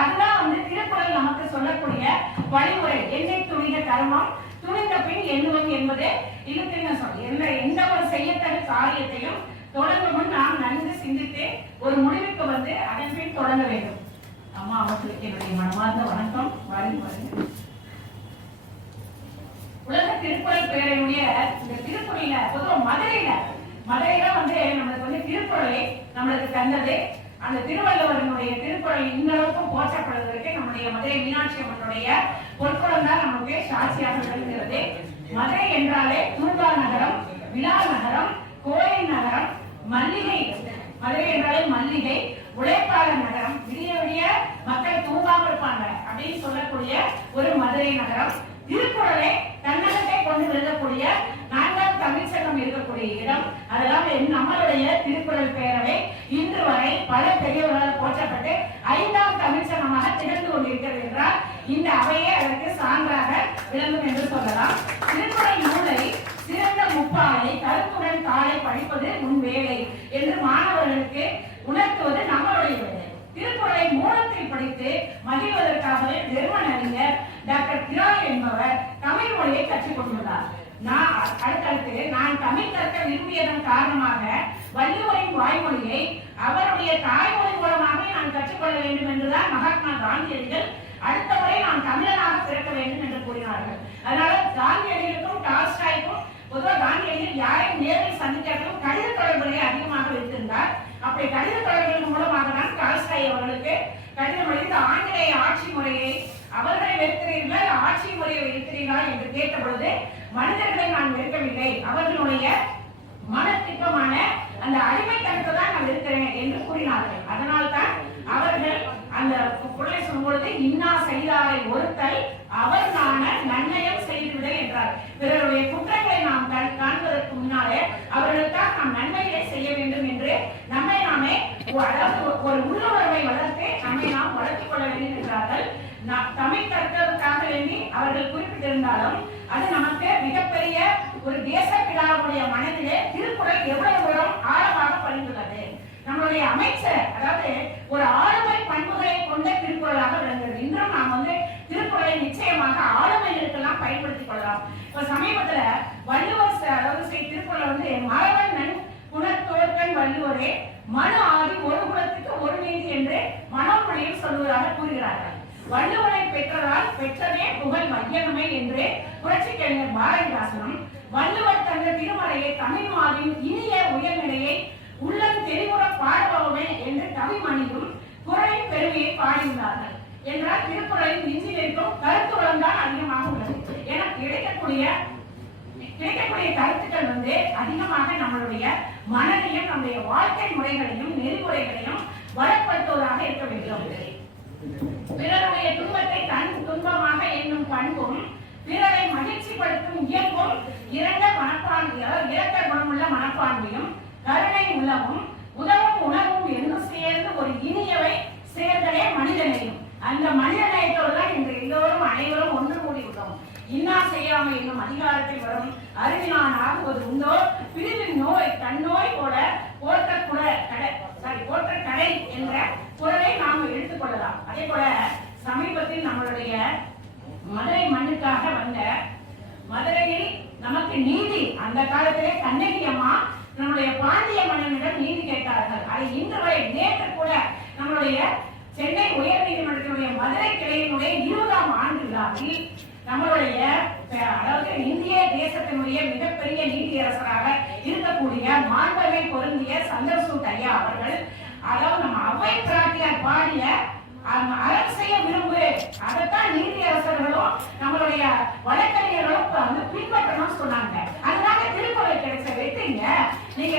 அதுதான் வந்து திருக்குறள் நமக்கு சொல்லக்கூடிய வழிமுறை. எண்ணெய் துணிக கர்மம் துணிந்த பின் எண்ணுவோம் என்பது இதுக்குன்னு சொல்லி எந்த ஒரு செய்யத்தக்க காரியத்தையும் தொடங்கும் முன் நாம் நன்கு சிந்தித்து ஒரு முடிவுக்கு வந்து அதன் பின் தொடங்க வேண்டும். அம்மா அவர்களுக்கு என்னுடைய மனமார்ந்த வணக்கம். வருங்க. உலக திருக்குறள் பேரவையுடைய இந்த திருக்குறள பொதுவாக மதுரையில வந்து நம்மளுக்கு வந்து திருக்குறளை நம்மளுக்கு தந்தது. அந்த திருவள்ளுவரனுடைய திருக்குறள் இந்த அளவுக்கும் போற்றப்படுவதற்கு நம்முடைய மதுரை மீனாட்சி அம்மனுடைய பொற்குளம் தான் நமக்கு சாட்சியாக விளங்குகிறது. மதுரை என்றாலே தூங்கா நகரம், விழா நகரம், கோயில் நகரம், மல்லிகை. மதுரை என்றாலே மல்லிகை, உழைப்பாளர் நகரம், விடிய விடிய மக்கள் தூங்காம இருப்பாங்க அப்படின்னு சொல்லக்கூடிய ஒரு மதுரை நகரம். திருக்குறளை தன்னகத்தை கொண்டு எழுதக்கூடிய 4ஆம் தமிழ்ச்சங்கம் இருக்கக்கூடிய இடம். அதெல்லாம் நம்மளுடைய திருக்குறள் பேரவை இன்று வரை பல பெரியவர்களால் போற்றப்பட்டு 5ஆம் தமிழ்ச்சங்கமாக திகழ்ந்து கொண்டிருக்கிறது என்றால் இந்த அவையே அதற்கு சான்றாக விளங்கும் என்று சொல்லலாம். திருக்குறள் நூலை சிறந்த முப்பாலை கருத்துடன் காலை படிப்பது உன் வேலை என்று மாணவர்களுக்கு உணர்த்துவது நம்மளுடைய வேலை. திருக்குறளை மூலத்தில் படித்து மகிழ்வதற்காகவே ஜெர்மன் அறிஞர் டாக்டர் கிராய் என்பவர் தமிழ் மொழியை கற்றுக் கொண்டுள்ளார். அடுத்தடுத்து நான் தமிழ் கற்க விரும்பியதன் காரணமாக வள்ளுவரின் வாய்மொழியை அவருடைய தாய்மொழி மூலமாக நான் கற்றுக்கொள்ள வேண்டும் என்றுதான் மகாத்மா காந்தியடிகள் அடுத்த முறை நான் தமிழனாக பிறக்க வேண்டும் என்று கூறினார்கள். அதனால காந்தியடிகளுக்கும் டால்ஸ்டாய்க்கும் பொதுவாக காந்தியடிகள் யாரையும் நேரில் சந்தித்தாலும் கடித தொடர்புகளை அதிகமாக வைத்திருந்தார். அப்படி கடித தொடர்புகள் மூலமாக தான் டால்ஸ்டாய் அவர்களுக்கு கடிதம் எழுதி ஆங்கிலேய ஆட்சி முறையை அவர்களை வெறுக்கிறீர்களா ஆட்சி முறையை வெறுக்கிறீர்களா என்று கேட்ட பொழுது மனிதர்களை நான் வெறுக்கவில்லை, அவர்களுடைய மனத்திட்டமான அந்த அடிமைத்தனத்தை தான் நான் இருக்கிறேன் என்று கூறினார்கள். அதனால்தான் அவர்கள் அந்த குரலை சொல்லும்பொழுது இன்னா செய்தாரை ஒருத்தல் அவர் காண நன்னயம் செய்துவிட என்றார். பிறருடைய குற்றங்களை நாம் காண்பதற்கு முன்னாலே அவர்களுக்காக நாம் நன்மைகளை செய்ய வேண்டும் என்று நம்மை நாமே அதாவது ஒரு உள்ளுணர்வை வளர்த்து நம்மை நாம் வளர்த்துக் கொள்ள வேண்டும் என்றார்கள். தமிழ் கற்கிறதுக்காக வேண்டி அவர்கள் குறிப்பிட்டிருந்தாலும் அது நமக்கு மிகப்பெரிய ஒரு தேசப்பிதாவுடைய மனதிலே திருக்குறள் எவ்வளவு தூரம் ஆழமாக பதிந்துள்ளது. நம்மளுடைய அமைச்சர் அதாவது ஒரு ஆளுமை பண்புகளை கொண்ட திருக்குறளாக விளங்குகிறது. இன்றும் நாம் திருக்குறளை நிச்சயமாக ஆளுமைகளுக்கெல்லாம் பயன்படுத்திக் கொள்ளலாம். இப்ப சமீபத்துல வள்ளுவர் அதாவது திருக்குறள் மரபன் குணத்தோர்கண் வள்ளுவரே மனு ஆதி ஒரு குலத்துக்கு ஒரு நீதி என்று மனோமொழியில் சொல்வதாக கூறுகிறார்கள். வள்ளுவரை பெற்றதால் பெற்றதே புகழ் வையகமே என்று புரட்சி கலைஞர் பாரதிதாசனும் வள்ளுவர் தந்த திருமறையை தமிழ் மாதின் இனிய உயர்நிலையை உள்ளம் தெரிவுற பாடுபவமே என்று கவிமணியும் குறளின் பெருமையை பாடியுள்ளார்கள் என்றால் திருக்குறளின் நெஞ்சில் இருக்கும் கருத்துவளம் தான் அதிகமாக உள்ளது. எனக்கு கிடைக்கக்கூடிய கருத்துக்கள் அதிகமாக நம்மளுடைய மனதையும் நம்முடைய வாழ்க்கை முறைகளையும் நெறிமுறைகளையும் வளப்படுத்துவதாக இருக்க வேண்டும். பிறருடைய துன்பத்தை தன் துன்பமாக என்னும் பண்பும் பிறரை மகிழ்ச்சிப்படுத்தும் இயல்பும் இரக்க குணமுள்ள மனப்பான்மையும் கருணை உள்ளமும் உதவும் உணர்வும் என்னும் சேர்ந்து ஒரு இனியவை சேர்ந்ததே மனிதநேயம். அந்த மனிதநேயத்தோடு தான் இன்று எல்லோரும் அனைவரும் ஒன்று கூடி உள்ளோம். இன்னா செய்யாமல் என்னும் அதிகாரத்தில் வரும் அறிவினான் ஆகுவது உண்டோ பிரிவின் நோய் தன்னோய் போல போற்ற கடை என்ற குறளை நாம் எடுத்துக் கொள்ளலாம். அதே போல சமீபத்தில் நம்மளுடைய மதுரை மண்ணுக்காக வந்த மதுரையில் நமக்கு நீதி அந்த காலத்திலே கண்ணகி அம்மா நம்முடைய பாண்டிய மன்னனிடம் நீதி கேட்டார்கள். அதை இன்று வரை நேற்று கூட நம்மளுடைய சென்னை உயர் நீதிமன்றத்தினுடைய மதுரை கிளையினுடைய 20ஆம் ஆண்டு விழாவில் நம்மளுடைய அதாவது இந்திய தேசத்தினுடைய மிகப்பெரிய நீதியரசராக இருக்கக்கூடிய மாண்புமை பொருந்திய சந்திரசூட் ஐயா அவர்கள் அதாவது நம்ம அவை பிராட்டியார் பாடிய அறம் செய்ய விரும்பு அதைத்தான் நீதியரசர்களும் நம்மளுடைய வழக்கறிஞர்களும் பின்பற்றணும்னு சொன்னாங்க. அதனால திருக்குறள் கிடைச்ச வெற்றிங்க நீங்க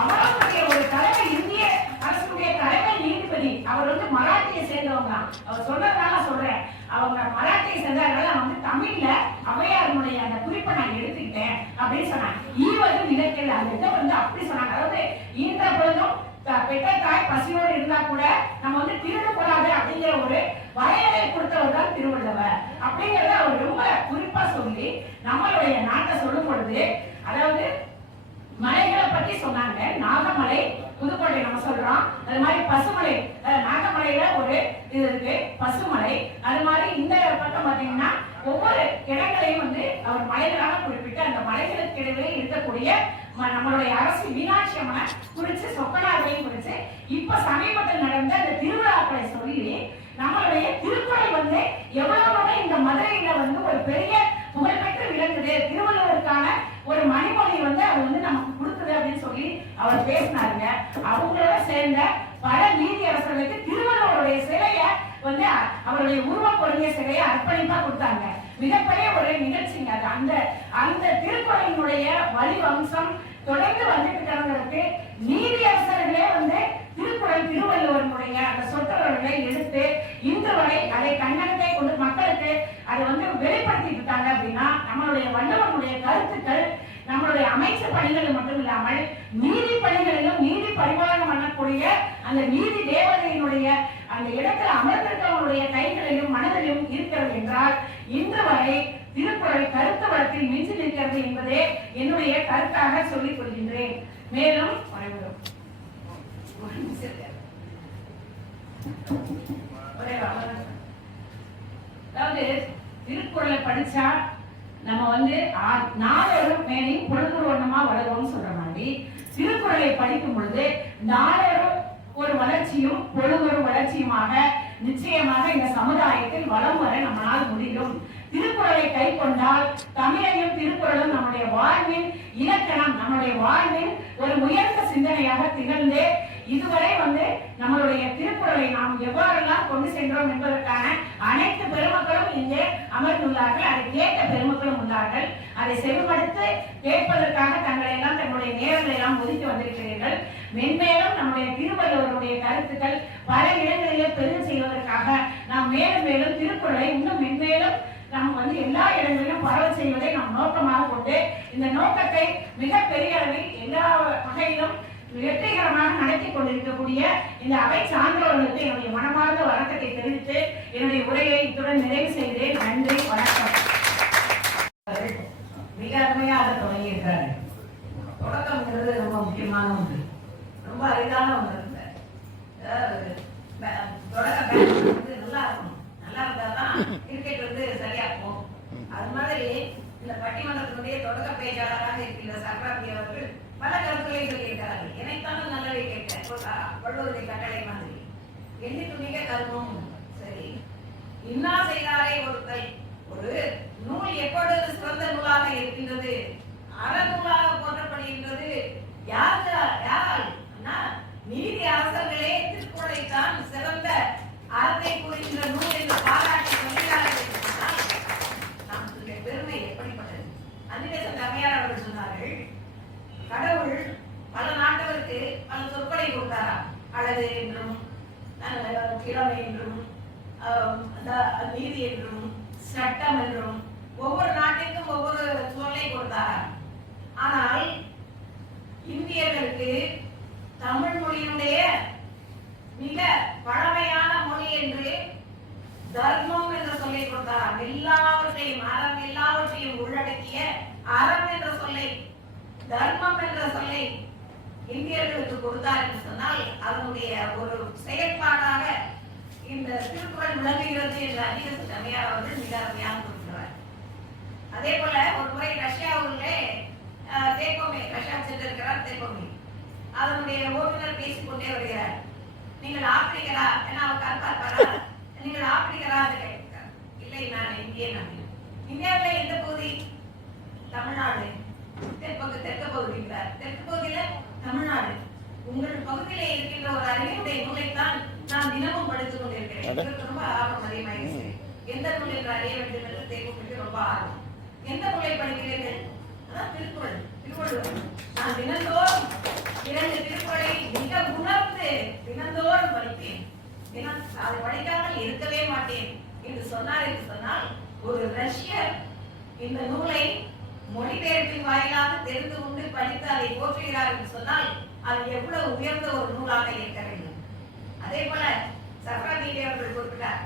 அவருடைய ஒரு தலைமை இந்திய அரசுடைய தலைமை நீதிபதி அவர் மராட்டியை சேர்ந்தவங்க தான். அவர் சொன்னதுனால சொல்றேன், அவங்க மராட்டியை சேர்ந்ததுனால தமிழ்ல அவையாருடைய அந்த குறிப்பை நான் எடுத்துக்கிட்டேன் அப்படின்னு சொன்னாங்க. ஈவது விலக்கில் அந்த இதை அப்படி சொன்னாங்க. அதாவது இந்த பொழுதும் பெற்ற தாய் பசியோடு இருந்தா கூட நம்ம திருடக்கூடாது அப்படிங்கிற ஒரு வரையறை கொடுத்தவர் தான் திருவள்ளுவர் அப்படிங்கறத அவர் ரொம்ப குறிப்பா சொல்லி நம்மளுடைய நாட்டை சொல்லும் பொழுது அதாவது மலைகளை பத்தி சொன்னாங்க. நாகமலை புதுக்கோட்டை நம்ம சொல்றோம், அது மாதிரி பசுமலை நாகமலையில ஒரு இது இருக்கு பசுமலை. அது மாதிரி இந்த பக்கம் பாத்தீங்கன்னா ஒவ்வொரு இடங்களையும் அவர் மலைகளாக குறிப்பிட்டு அந்த மலைகளுக்கு இடையிலே இருக்கக்கூடிய நம்மளுடைய அரசு மீனாட்சி அம்மனை குறிச்சு சொக்கநாதரையும் குறிச்சு இப்ப சமீபத்தில் நடந்த அந்த திருவிழாக்களை சொல்லி நம்மளுடைய திருக்குறள் எவ்வளவு இந்த மதுரையில ஒரு பெரிய புகழ்பெற்று விளங்குது, திருவள்ளுவருக்கான ஒரு மணிமொழி அவர் நமக்கு கொடுக்குது அப்படின்னு சொல்லி அவர் பேசினாருங்க. அவங்களோட சேர்ந்த பல நீதியரசர்களுக்கு திருவள்ளுவருடைய சிலைய அவருடைய உருவம் பொருந்திய சிலையை அர்ப்பணிப்பா கொடுத்தாங்க. மிகப்பெரிய ஒரு நிகழ்ச்சிங்க அது. அந்த திருக்குறளினுடைய வழிவம்சம் தொடர்ந்து வந்துட்டு இருக்கிறவங்களுக்கு நீதியரசர்களே திருக்குறள் திருவள்ளுவருடைய அந்த சொற்றொடர்களை எடுத்து இன்று வரை அதை கண்ணகத்தை கொண்டு மக்களுக்கு அதை வெளிப்படுத்திட்டு கொடுத்தாங்க அப்படின்னா நம்மளுடைய வள்ளுவனுடைய கருத்துக்கள் நம்மளுடைய அமைச்சர் பணிகள் மட்டும் இல்லாமல் நீதி பணிகளிலும் நீதி பரிபாலனம் பண்ணக்கூடிய அந்த நீதி தேவதையினுடைய அந்த இடத்துல அமர்ந்திருக்கவங்களுடைய கைகளிலும் மனதிலும் இருக்கிறது என்றால் இன்று வரை திருக்குறள் கருத்து வளத்தில் மிஞ்சி நிற்கிறது என்பதே என்னுடைய கருத்தாக சொல்லிக் கொள்கின்றேன். மேலும் அதாவது திருக்குறளை படிச்சா நம்ம நாளொரு மேலையும் பொழுதுவண்ணமா வளருவோம்னு சொல்ற மாதிரி திருக்குறளை படிக்கும் பொழுது நாளொரு ஒரு வளர்ச்சியும் பொழுதொரு வளர்ச்சியுமாக நிச்சயமாக இந்த சமுதாயத்தில் வளம் வர நம்மளால் முடியும். திருக்குறளை கை கொண்டால் தமிழையும் திருக்குறளும் நம்முடைய வாழ்வின் இலக்கணம், நம்முடைய வாழ்வின் ஒரு உயர்ந்த சிந்தனையாக திகழ்ந்து இதுவரை நம்மளுடைய திருக்குறளை நாம் எவ்வாறெல்லாம் கொண்டு சென்றோம் என்பதற்கான அனைத்து பெருமக்களும் இங்கே அமர்ந்துள்ளார்கள். அதை கேட்ட பெருமக்களும் உள்ளார்கள். அதை செவிமடுத்து கேட்பதற்காக தங்களை எல்லாம் தங்களுடைய நேரங்களை எல்லாம் ஒதுக்கி வந்திருக்கிறீர்கள். மென்மேலும் நம்முடைய திருவள்ளுவருடைய கருத்துக்கள் பல இடங்களிலே பெருக செய்வதற்காக நாம் மேலும் மேலும் திருக்குறளை இன்னும் மென்மேலும் நாம் எல்லா இடங்களிலும் பரவ செய்வதை நாம் நோக்கமாக கொண்டு இந்த நோக்கத்தை மிக பெரிய அளவில் எல்லா வகையிலும் வெற்றிகரமாக நடத்தி கொண்டிருக்கக்கூடிய இந்த அவை சான்றோர்களுக்கு என்னுடைய மனமார்ந்த வணக்கத்தை தெரிவித்து என்னுடைய உரையை இத்துடன் நிறைவு செய்கிறேன். நன்றி, வணக்கம். மிக அருமையாக தொடங்கியிருக்கிறார்கள். தொடக்கம்ங்கிறது ரொம்ப முக்கியமான ஒன்று, ரொம்ப அரிதான ஒன்று. தொடக்க நல்லா இருக்கணும், நல்லா இருந்தாதான் கிரிக்கெட் சரியா இருக்கும். அது மாதிரி இந்த பட்டிமன்றத்தினுடைய தொடக்க பேச்சாளராக இருக்கின்ற சக்கராபதி அவர்கள் பல கருத்துக்களை சொல்லியிருக்கிறார்கள். எனக்கான நல்லவை கேட்டேன். வள்ளுவருடைய கட்டளை மாதிரி எண்ணி துணிக கருமம் சரி, இன்னா செய்தாரே ஒருத்தல். ஒரு நூல் எப்பொழுது சிறந்த நூலாக இருக்கின்றது, அறநூலாக போற்றப்படுகின்றது யாரால்? நீதி அரசர்களே திருக்குறளைத்தான் சிறந்த அறத்தை கூறுகின்ற நூல் என்று பாராட்டி சொல்கிறார்கள். நம்முடைய பெருமை எப்படிப்பட்டது? அன்னிவேசன் அம்மையார் அவர்கள் சொன்னார்கள், கடவுள் பல நாட்டவருக்கு பல சொற்களை கொடுத்தாராம். அழகு என்றும் கிழமை என்றும் நீதி என்றும் சட்டம் என்றும் ஒவ்வொரு நாட்டிற்கும் ஒவ்வொரு சொல்லை கொடுத்தாராம். ஆனால் இந்தியர்களுக்கு தமிழ் மொழியினுடைய மிக பழமையான மொழி என்று தர்மம் என்ற சொல்லை கொடுத்தாராம். எல்லாவற்றையும் அறம் எல்லாவற்றையும் உள்ளடக்கிய அறம் என்ற சொல்லை, தர்மம் என்ற சொல்லை இந்தியர்களுக்கு கொடுத்தார் என்று சொன்னால் அதனுடைய ஒரு செயற்பாடாக இந்த திருக்குறள் விளங்குகிறது என்று அன்னிவேசன் அம்மையார் அவர்கள் மிக அருமையாக கொடுக்கிறார். அதே போல ஒரு முறை ரஷ்யாவிலே ரஷ்யா சென்றிருக்கிறார் தேப்போமே. அதனுடைய ஓட்டுநர் பேசிக்கொண்டே வருகிறார். நீங்கள் ஆப்பிரிக்கரா? ஏன்னா அவர் கருப்பாரா? நீங்கள் ஆப்பிரிக்கரா என்று கேட்கிறார். இல்லை, நான் இந்தியன். இந்தியாவில எந்த பகுதி? தமிழ்நாடு. தெற்கு பகுதிங்கிறார். தெற்கு பகுதியில தமிழ்நாடு. உங்கள் பகுதியில இருக்கின்ற ஒரு அறிவுடைய நூலைத்தான் நான் தினமும் படித்துக் கொண்டிருக்கிறேன். ரொம்ப ஆர்வம் அதிகமாயிருச்சு. எந்த நூல் என்று அறிய வேண்டும் என்று தேவைப்பட்டு ரொம்ப ஆர்வம். எந்த நூலை படிக்கிறீர்கள்? அதான் திருக்குறள், திருவள்ளுவர். நான் தினந்தோறும் 2 திருக்குறளை மிக உணர்ந்து தினந்தோறும் படிப்பேன். அதை படிக்காமல் இருக்கவே மாட்டேன் என்று சொன்னார். என்று சொன்னால் ஒரு ரஷ்யர் இந்த நூலை மொழிபெயர்ப்பின் வாயிலாக தெரிந்து கொண்டு படித்து அதை போற்றுகிறார் என்று சொன்னால் அது எவ்வளவு உயர்ந்த ஒரு நூலாக இருக்க வேண்டும். அதே போல சக்கரவர்த்தி அவர்கள் குறிப்பிட்டார்,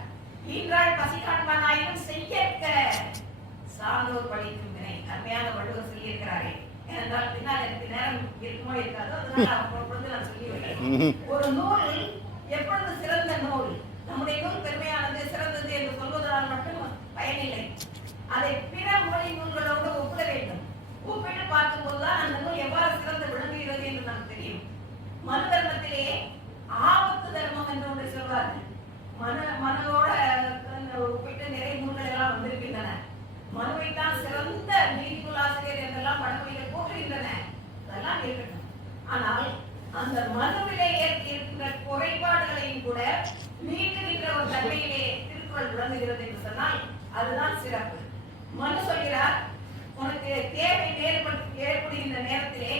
ஈன்றால் பசி காண்பானாயினும் செய்யற்க சான்றோர் படிக்கும் வினை. அருமையான வள்ளுவர் சொல்லியிருக்கிறாரே. ஏனென்றால் பின்னால் எனக்கு நேரம் இருக்குமோ இருக்காதோ அதனால அப்பொழுது நான் சொல்லிவிட்டேன். ஒரு நூல் எப்பொழுது சிறந்த நூல், நம்முடைய நூல் பெருமையானது சிறந்தது என்று சொல்வதனால் மட்டும் பயனில்லை. அதை பிற மொழி நூல்களோடு ஒப்பிட வேண்டும். ஒப்பிட்டு பார்க்கும் போதுதான் அந்த நூல் எவ்வாறு சிறந்து விளங்குகிறது என்று நமக்கு தெரியும். மனு தர்மத்திலே ஆபத்து தர்மம் என்று ஒன்று சொல்வார்கள். மனோட ஒப்பிட்டு நிறைய நூல்கள் எல்லாம் வந்திருக்கின்றன. மனுவைத்தான் சிறந்த நீதி நூலாசிரியர் என்றெல்லாம் பழமொழிகள் போற்றுகின்றன. அதெல்லாம் இருக்கட்டும். ஆனால் அந்த மனுவிலே இருக்கின்ற குறைபாடுகளையும் கூட நீக்குகின்ற ஒரு தன்மையிலே திருக்குறள் விளங்குகிறது என்று சொன்னால் அதுதான் சிறப்பு. மனு சொல்கிறார், உனக்கு தேவை ஏற்படுகின்ற நேரத்திலே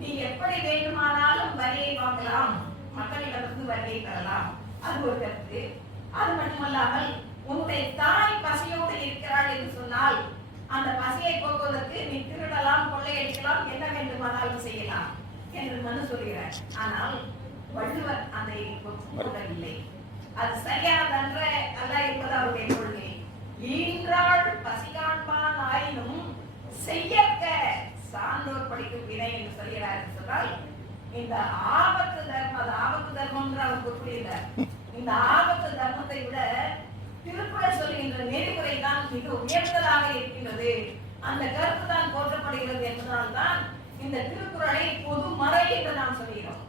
நீ எப்படி வேண்டுமானாலும் வரியை வாங்கலாம், மக்களிடமிருந்து வரியை பெறலாம். அது ஒரு கருத்து. அது மட்டுமல்லாமல் உன்னுடைய தாய் பசியோடு இருக்கிறாள் என்று சொன்னால் விரும்பினால் என்ன வேண்டுமானாலும் செய்யலாம் என்று மனு சொல்கிறார். ஆனால் வள்ளுவர் அதை ஒப்புக்கொள்ளவில்லை. அது சரியானதன்ற அல்ல என்பது அவருடைய கொள்கை. ஈன்றாள் பசிகாண்பான் ஆயினும் செய்யற்க சான்றோர் படிக்கும் வினை என்று சொல்கிறார் என்று சொன்னால், இந்த ஆபத்து தர்மம், அது ஆபத்து தர்மம் அவருக்கு புரியுதார். இந்த ஆபத்து தர்மத்தை விட திருக்குறள் சொல்கின்ற நெறிமுறை தான் மிக உயர்ந்ததாக இருக்கின்றது. அந்த கருத்து தான் போற்றப்படுகிறது என்பதால் தான் இந்த திருக்குறளை பொது மறை என்று நாம் சொல்கிறோம்,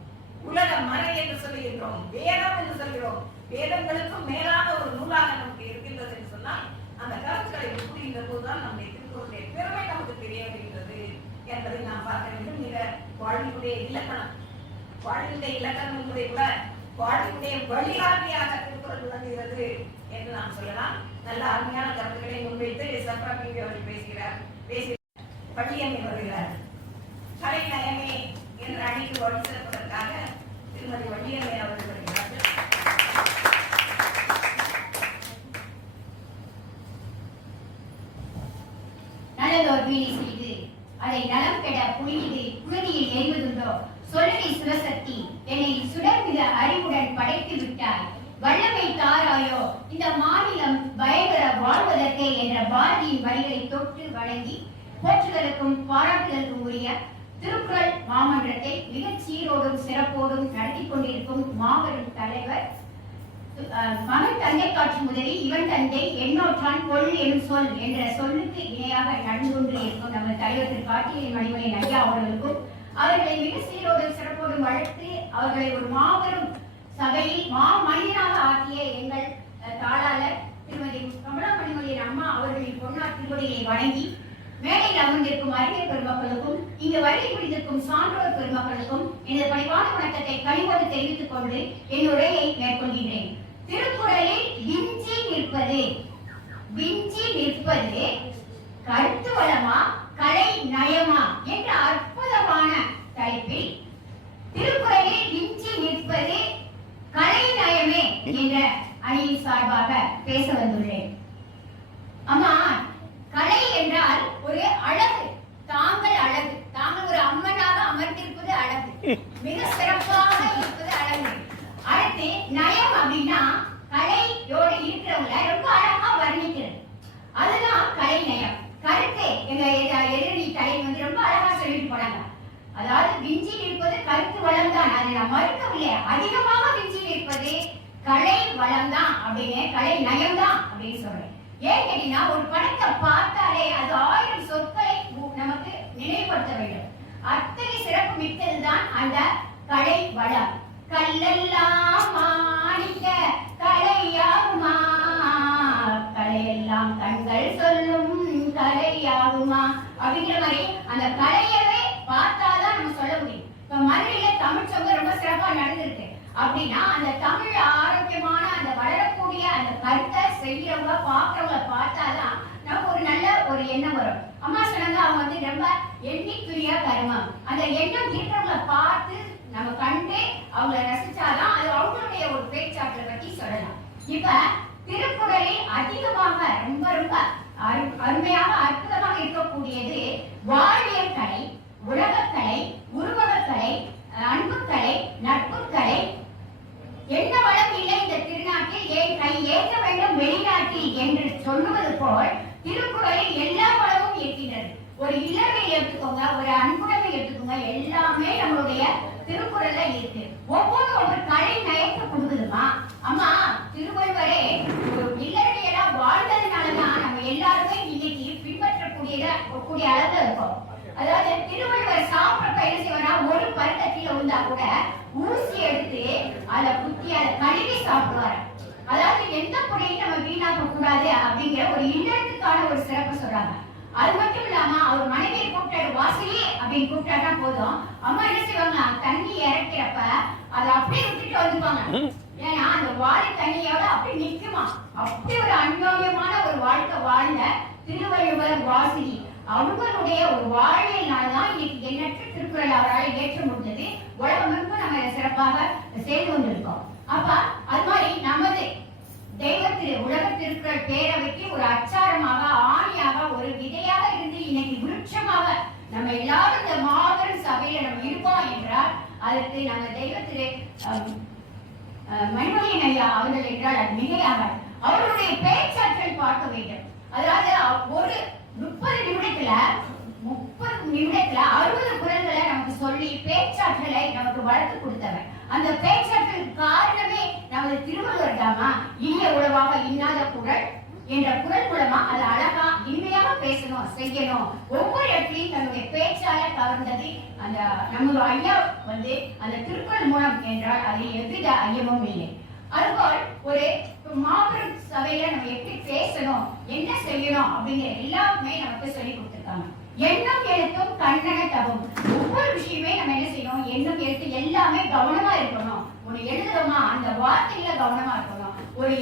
உலக மறை என்று சொல்லுகின்றோம், வேதம் என்று சொல்கிறோம். வேதங்களுக்கும் மேலான ஒரு நூலாக நமக்கு இருக்கின்றது என்று சொன்னால், அந்த கருத்துக்களை புரிகின்ற போதுதான் நம்முடைய திருக்குறளுடைய பெருமை நமக்கு தெரிய வருகின்றது என்பதை நாம் பார்க்க வேண்டும். மிக வாழ்வினுடைய இலக்கணம், வாழ்வினுடைய இலக்கணம் என்பதை கூட வாழ்வினுடைய வழிகாட்டியாக திருக்குறள் விளங்குகிறது என்று நாம் சொல்லலாம். நல்ல அருமையான கருத்துக்களை முன்வைத்து சப்ரா பிபி அவர்கள் பேசி பள்ளியம்மை வருகிறார். கலை நயமே என்ற அணிக்கு வழி சேர்ப்பதற்காக திருமதி வள்ளியம்மை அவர்கள் வருகிறார்கள். நல்லதோர் வீணை செய்து அதை நலம் கெட புலியது புழுதியில் எய்வதுண்டோ சொல்லி சுரசக்தி என்னை சுடர்மிக அறிவுடன் படைத்து விட்டாய், வல்லமை தாராயோ இந்த மாநிலம் பயங்கர வாழ்வதற்கே என்ற பாரதியின் வரிகளை தொட்டு வழங்கி போற்றுதலுக்கும் பாராட்டுதலுக்கும் உரிய திருக்குறள் மாமன்றத்தை மிகச் சீரோடும் சிறப்போடும் நடத்தி கொண்டிருக்கும் மாபெரும் தலைவர் மகன் தந்தை காட்சி முதலில் இவன் தந்தை எண்ணோற்றான் கொள் எனும் சொல் என்ற சொல்லுக்கு இணையாக நடந்து கொண்டு இருக்கும் நம்ம தலைவர் திரு கார்த்திகேயன் மணிமணியன் ஐயா அவர்களுக்கும் அவர்களை மிக சீரோடும் சிறப்போடும் வளர்த்து அவர்களை ஒரு மாபெரும் சபையில் மனிதனாக ஆக்கிய எங்கள் தாளாளர் திருமதி கமலா மணிமணியன் அம்மா அவர்களின் பொன்னார் திருவடியை வணங்கி மேடையில் அமர்ந்திருக்கும் அறிஞர் பெருமக்களுக்கும் இங்கு வருகை புரிந்திருக்கும் சான்றோர் பெருமக்களுக்கும் எனது பணிவான வணக்கத்தை கனிவோடு தெரிவித்துக் கொண்டு என் உரையை மேற்கொள்கின்றேன். திருக்குறளில் விஞ்சி நிற்பது கருத்து வளமா கலை நயமா என்ற அற்புதமான தலைப்பில் திருக்குறளில் விஞ்சி நிற்பது கலை நயமே என்ற அணியின் சார்பாக பேச வந்துள்ளேன். அம்மா, கலை என்றால் ஒரு அழகு, தாங்கள் அழகு, தாங்கள் ஒரு அம்மனாக அமர்ந்திருப்பது அழகு, மிக சிறப்பாக இருப்பது அழகு. அடுத்து நயம் அப்படின்னா கலையோடு இருக்கிறவங்க ரொம்ப அழகா வர்ணிக்கிறது, அதுதான் கலை நயம். கருத்து எங்க எதிரணி கலை வந்து ரொம்ப அழகா சொல்லிட்டு போனாங்க. அதாவது விஞ்சி நிற்பது கருத்து வளம் தான், அதை நான் மறுக்கவில்லை. அதிகமாக விஞ்சி நிற்பது கலை வளம் தான் அப்படின்னு, கலை நயம் தான் அப்படின்னு சொல்றேன். ஏன் கேட்டீங்கன்னா, ஒரு படத்தை பார்த்தாலே அது 1000 சொற்களை நமக்கு நினைவுபடுத்த வேண்டும். அத்தனை சிறப்பு மிக்கதுதான் அந்த கலை வளம். கல்லெல்லாம் மாணிக்க கலையாகுமா, கலையெல்லாம் கண்கள் சொல்லும் கலையாகுமா அப்படிங்கிற மாதிரி அந்த கலையவே பார்த்தாதான் நம்ம சொல்ல முடியும். இப்ப மதுரையில தமிழ் சங்கம் ரொம்ப சிறப்பா நடந்திருக்கு அப்படின்னா, அந்த தமிழ் ஆரோக்கியமான அந்த வளரக்கூடிய அந்த கருத்தை செய்யறவங்க பாக்குறவங்க பார்த்தாதான் நமக்கு ஒரு நல்ல ஒரு எண்ணம் வரும். அம்மா சொன்னாங்க, அவங்க வந்து ரொம்ப எண்ணிக்குரியா கருமம். அந்த எண்ணம் இருக்கிறவங்களை பார்த்து நம்ம கண்டு அவங்கள ரசிச்சாதான் அது அவங்களுடைய ஒரு பேச்சாற்றலை பத்தி சொல்லலாம். இப்ப திருக்குறளில் அதிகமாக ரொம்ப ரொம்ப அருமையாக அற்புதமாக இருக்கக்கூடியது வாழ்வியல் கலை, உலகக்கலை, உருவகக்கலை, அன்புக்கலை, நட்புக்கலை. என்ன வளம் இல்லை இந்த திருநாட்டில், ஏன் கை ஏற்ற வேண்டும் வெளிநாட்டில் என்று சொல்லுவது போல் திருக்குறளில் எல்லா வளமும் இருக்கின்றது. ஒரு இளமை எடுத்துக்கோங்க, ஒரு அன்புடைமை எடுத்துக்கோங்க, எல்லாமே நம்மளுடைய திருக்குறள்ல இருக்கு. ஒவ்வொன்றும் ஒரு கலை நயத்தை கொடுக்குதுமா. அம்மா, திருவள்ளுவரே ஒரு இல்லறையெல்லாம் வாழ்ந்ததுனாலதான் நம்ம எல்லாருமே இன்னைக்கு பின்பற்றக்கூடிய அளவுல இருக்கோம். அதாவது திருவள்ளுவர் சாப்பிட்றப்ப என்ன செய்வானா, ஒரு பருக்கத்தில இருந்தா கூட ஊசி எடுத்து அதை குத்தி அதை கழுவி சாப்பிடுவாரு. அதாவது எந்த பொருளையும் நம்ம வீணாக்க கூடாது அப்படிங்கிற ஒரு இல்லறத்துக்கான ஒரு சிறப்பு சொல்றாங்க. அது மட்டும் இல்லாம அவர் மனைவியை கூப்பிட்டாரு, வாசலி அப்படின்னு கூப்பிட்டாட்டா போதும், அம்மா என்ன செய்வாங்க, தண்ணி இறக்கிறப்ப அதை அப்படியே விட்டுட்டு வந்துப்பாங்க. ஏன்னா அந்த வாழை தண்ணியோட அப்படி நிக்குமா. அப்படி ஒரு அன்யோன்யமான ஒரு வாழ்க்கை வாழ்ந்த திருவள்ளுவர் வாசலி அவர்களுடைய ஒரு வாழ்வியல்னால்தான் இன்னைக்கு எண்ணற்ற திருக்குறள் அவரால் ஏற்ற முடிஞ்சது. உலகமெங்கும் நம்ம சிறப்பாக செய்து கொண்டிருக்கோம். அப்ப அது மாதிரி நமது உலக திருக்குறள் பேரவைக்கு ஒரு அச்சாரமாக, ஆணியாக, ஒரு விதையாக இருந்து இன்னைக்கு விருட்சமாக நம்ம எல்லாரும் இந்த மாபெரும் சபையில நம்ம இருப்போம் என்றால் அதற்கு நம்ம தெய்வத்திலே மணிமணியன் ஐயா அவர்கள் என்றால் அது மிகையாகாது. அவர்களுடைய பேச்சாற்றல் பார்க்க வேண்டும். அதாவது ஒரு 30 நிமிடத்துல 60 குரல்களை நமக்கு சொல்லி பேச்சாற்றலை நமக்கு வளர்த்து கொடுத்தவர். அந்த பேச்சாற்றல் காரணமே நமது திருவள்ளுவர் தாமா. இனிய உளவாக இன்னாத குரல் என்ற குரல் மூலமா அது அழகா இனிமையாக பேசணும், செய்யணும். ஒவ்வொரு இடத்துலையும் தன்னுடைய பேச்சால கவர்ந்தது அந்த நம்ம ஐயா வந்து அந்த திருக்குறள் மூலம் என்றால் அதில் எவ்வித ஐயமும் இல்லை. அதுபோல் ஒரு மாபெரும் சபையில நம்ம எப்படி பேசணும், என்ன செய்யணும் அப்படிங்கிற எல்லாமே நமக்கு சொல்லி கொடுத்துருக்காங்க. எண்ணம் எழுத்தும் கண்ணன தகும். ஒவ்வொரு விஷயமே நம்ம என்ன செய்யணும், எண்ணம் எழுத்து எல்லாமே கவனமா இருக்கணும். ஒண்ணு எழுதுறோமா அந்த வார்த்தையில கவனமா இருக்கணும். ஒரு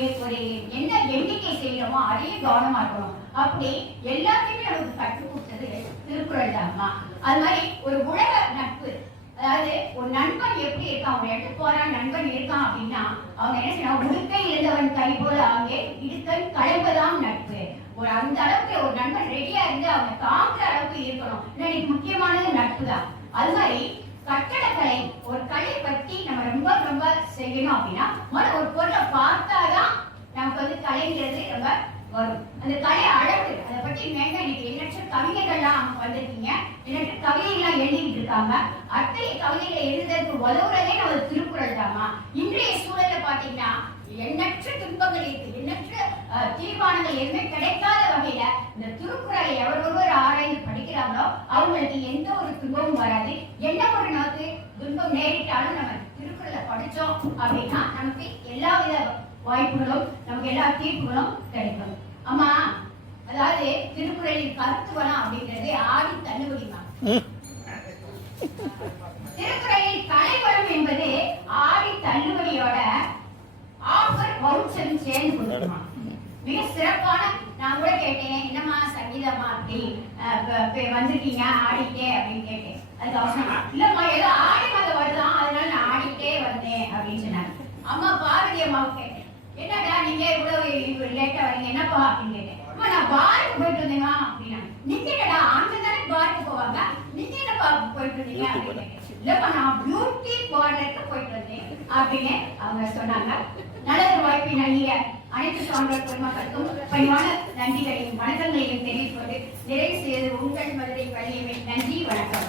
என்ன எண்ணிக்கை செய்யறோமோ அதையும் கவனமா இருக்கணும். அப்படி எல்லாத்தையுமே நமக்கு கற்றுக் கொடுத்தது திருக்குறள் தான்மா. அது மாதிரி ஒரு உலக நட்பு, அதாவது ஒரு நண்பன் எப்படி இருக்கான், ஒரு இடத்துக்கு போறான் நண்பன் இருக்கான் அப்படின்னா அவங்க என்ன செய்யணும், உடுக்கை இருந்தவன் கை போல அங்கே இடுக்கன் களைப்பதாம் நட்பு. ஒரு அந்த அளவுக்கு ஒரு நண்பன் ரெடியா இருந்து அவங்க தாங்குற அளவுக்கு இருக்கணும். இன்னைக்கு முக்கியமானது நட்பு தான். அது மாதிரி கட்டடக்கலை, ஒரு கலை பற்றி நம்ம ரொம்ப ரொம்ப செய்யணும் அப்படின்னா முதல்ல ஒரு பொருளை பார்த்தாதான் நமக்கு வந்து கலைங்கிறது ரொம்ப வரும். அந்த கலை அழகு அதை பற்றி மேங்க இன்னைக்கு எண்ணற்ற கவிஞர்கள்லாம் வந்திருக்கீங்க, எண்ணற்ற கவிதைகள்லாம் எழுதிட்டு இருக்காங்க. அத்தகைய கவிதைகளை எழுதுறதுக்கு உதவுறதே நம்ம திருக்குறள் தாமா. இன்றைய சூழல்ல பாத்தீங்கன்னா எண்ணற்ற துன்பங்கள் இருக்கு, எண்ணற்ற தீர்மானங்கள் எதுவுமே கிடைக்காத வகையில இந்த திருக்குறளை எவர் ஆராய்ந்து படிக்கிறாங்களோ அவங்களுக்கு எந்த ஒரு துன்பமும் வராது. என்ன ஒரு நமக்கு துன்பம் நேரிட்டாலும் நம்ம திருக்குறளை படிச்சோம் அப்படின்னா நமக்கு எல்லா வித வாய்ப்புகளும் நமக்கு எல்லா தீர்ப்புகளும் கிடைக்கும். அம்மா, அதாவது திருக்குறளின் கருத்து வளம் அப்படிங்கிறது ஆடி தள்ளுபடிமா. திருக்குறளின் கலைவளம் என்பது ஆடி தள்ளுபடியோட ஆஃபர் வவுச்சரும் சேர்ந்து கொடுக்குமா. மிக சிறப்பான, நான் கூட கேட்டேன், என்னம்மா சங்கீதம்மா அப்படி வந்திருக்கீங்க ஆடிட்டே அப்படின்னு கேட்டேன். அதுக்கு அவசரம் இல்லம்மா ஏதோ ஆடி மாதம் வருதான் அதனால நான் ஆடிட்டே வந்தேன் அப்படின்னு சொன்னாங்க. அம்மா பார்வதி அம்மாவுக்கு கேட்டேன், என்னடா நீங்க இவ்வளவு லேட்டா வரீங்க என்னப்பா அப்படின்னு கேட்டேன். அம்மா நான் பாருக்கு போயிட்டு வந்தேம்மா அப்படின்னா. நீங்க என்னடா ஆண்கள் தானே பாருக்கு போவாங்க, நீங்க என்னப்பா போயிட்டு வந்தீங்க அப்படின்னு கேட்டேன். இல்லப்பா நான் பியூட்டி பார்லருக்கு போயிட்டு வந்தேன் அப்படின்னு அவங்க சொன்னாங்க. நல்ல ஒரு வாய்ப்பை நல்கிய அனைத்து சான்றோர் பெருமக்களுக்கும் பணிவான நன்றிகளையும் வணக்கங்களையும் தெரிவிப்பது நிறைவு செய்து உங்கள் மதுரை வழியை. நன்றி, வணக்கம்.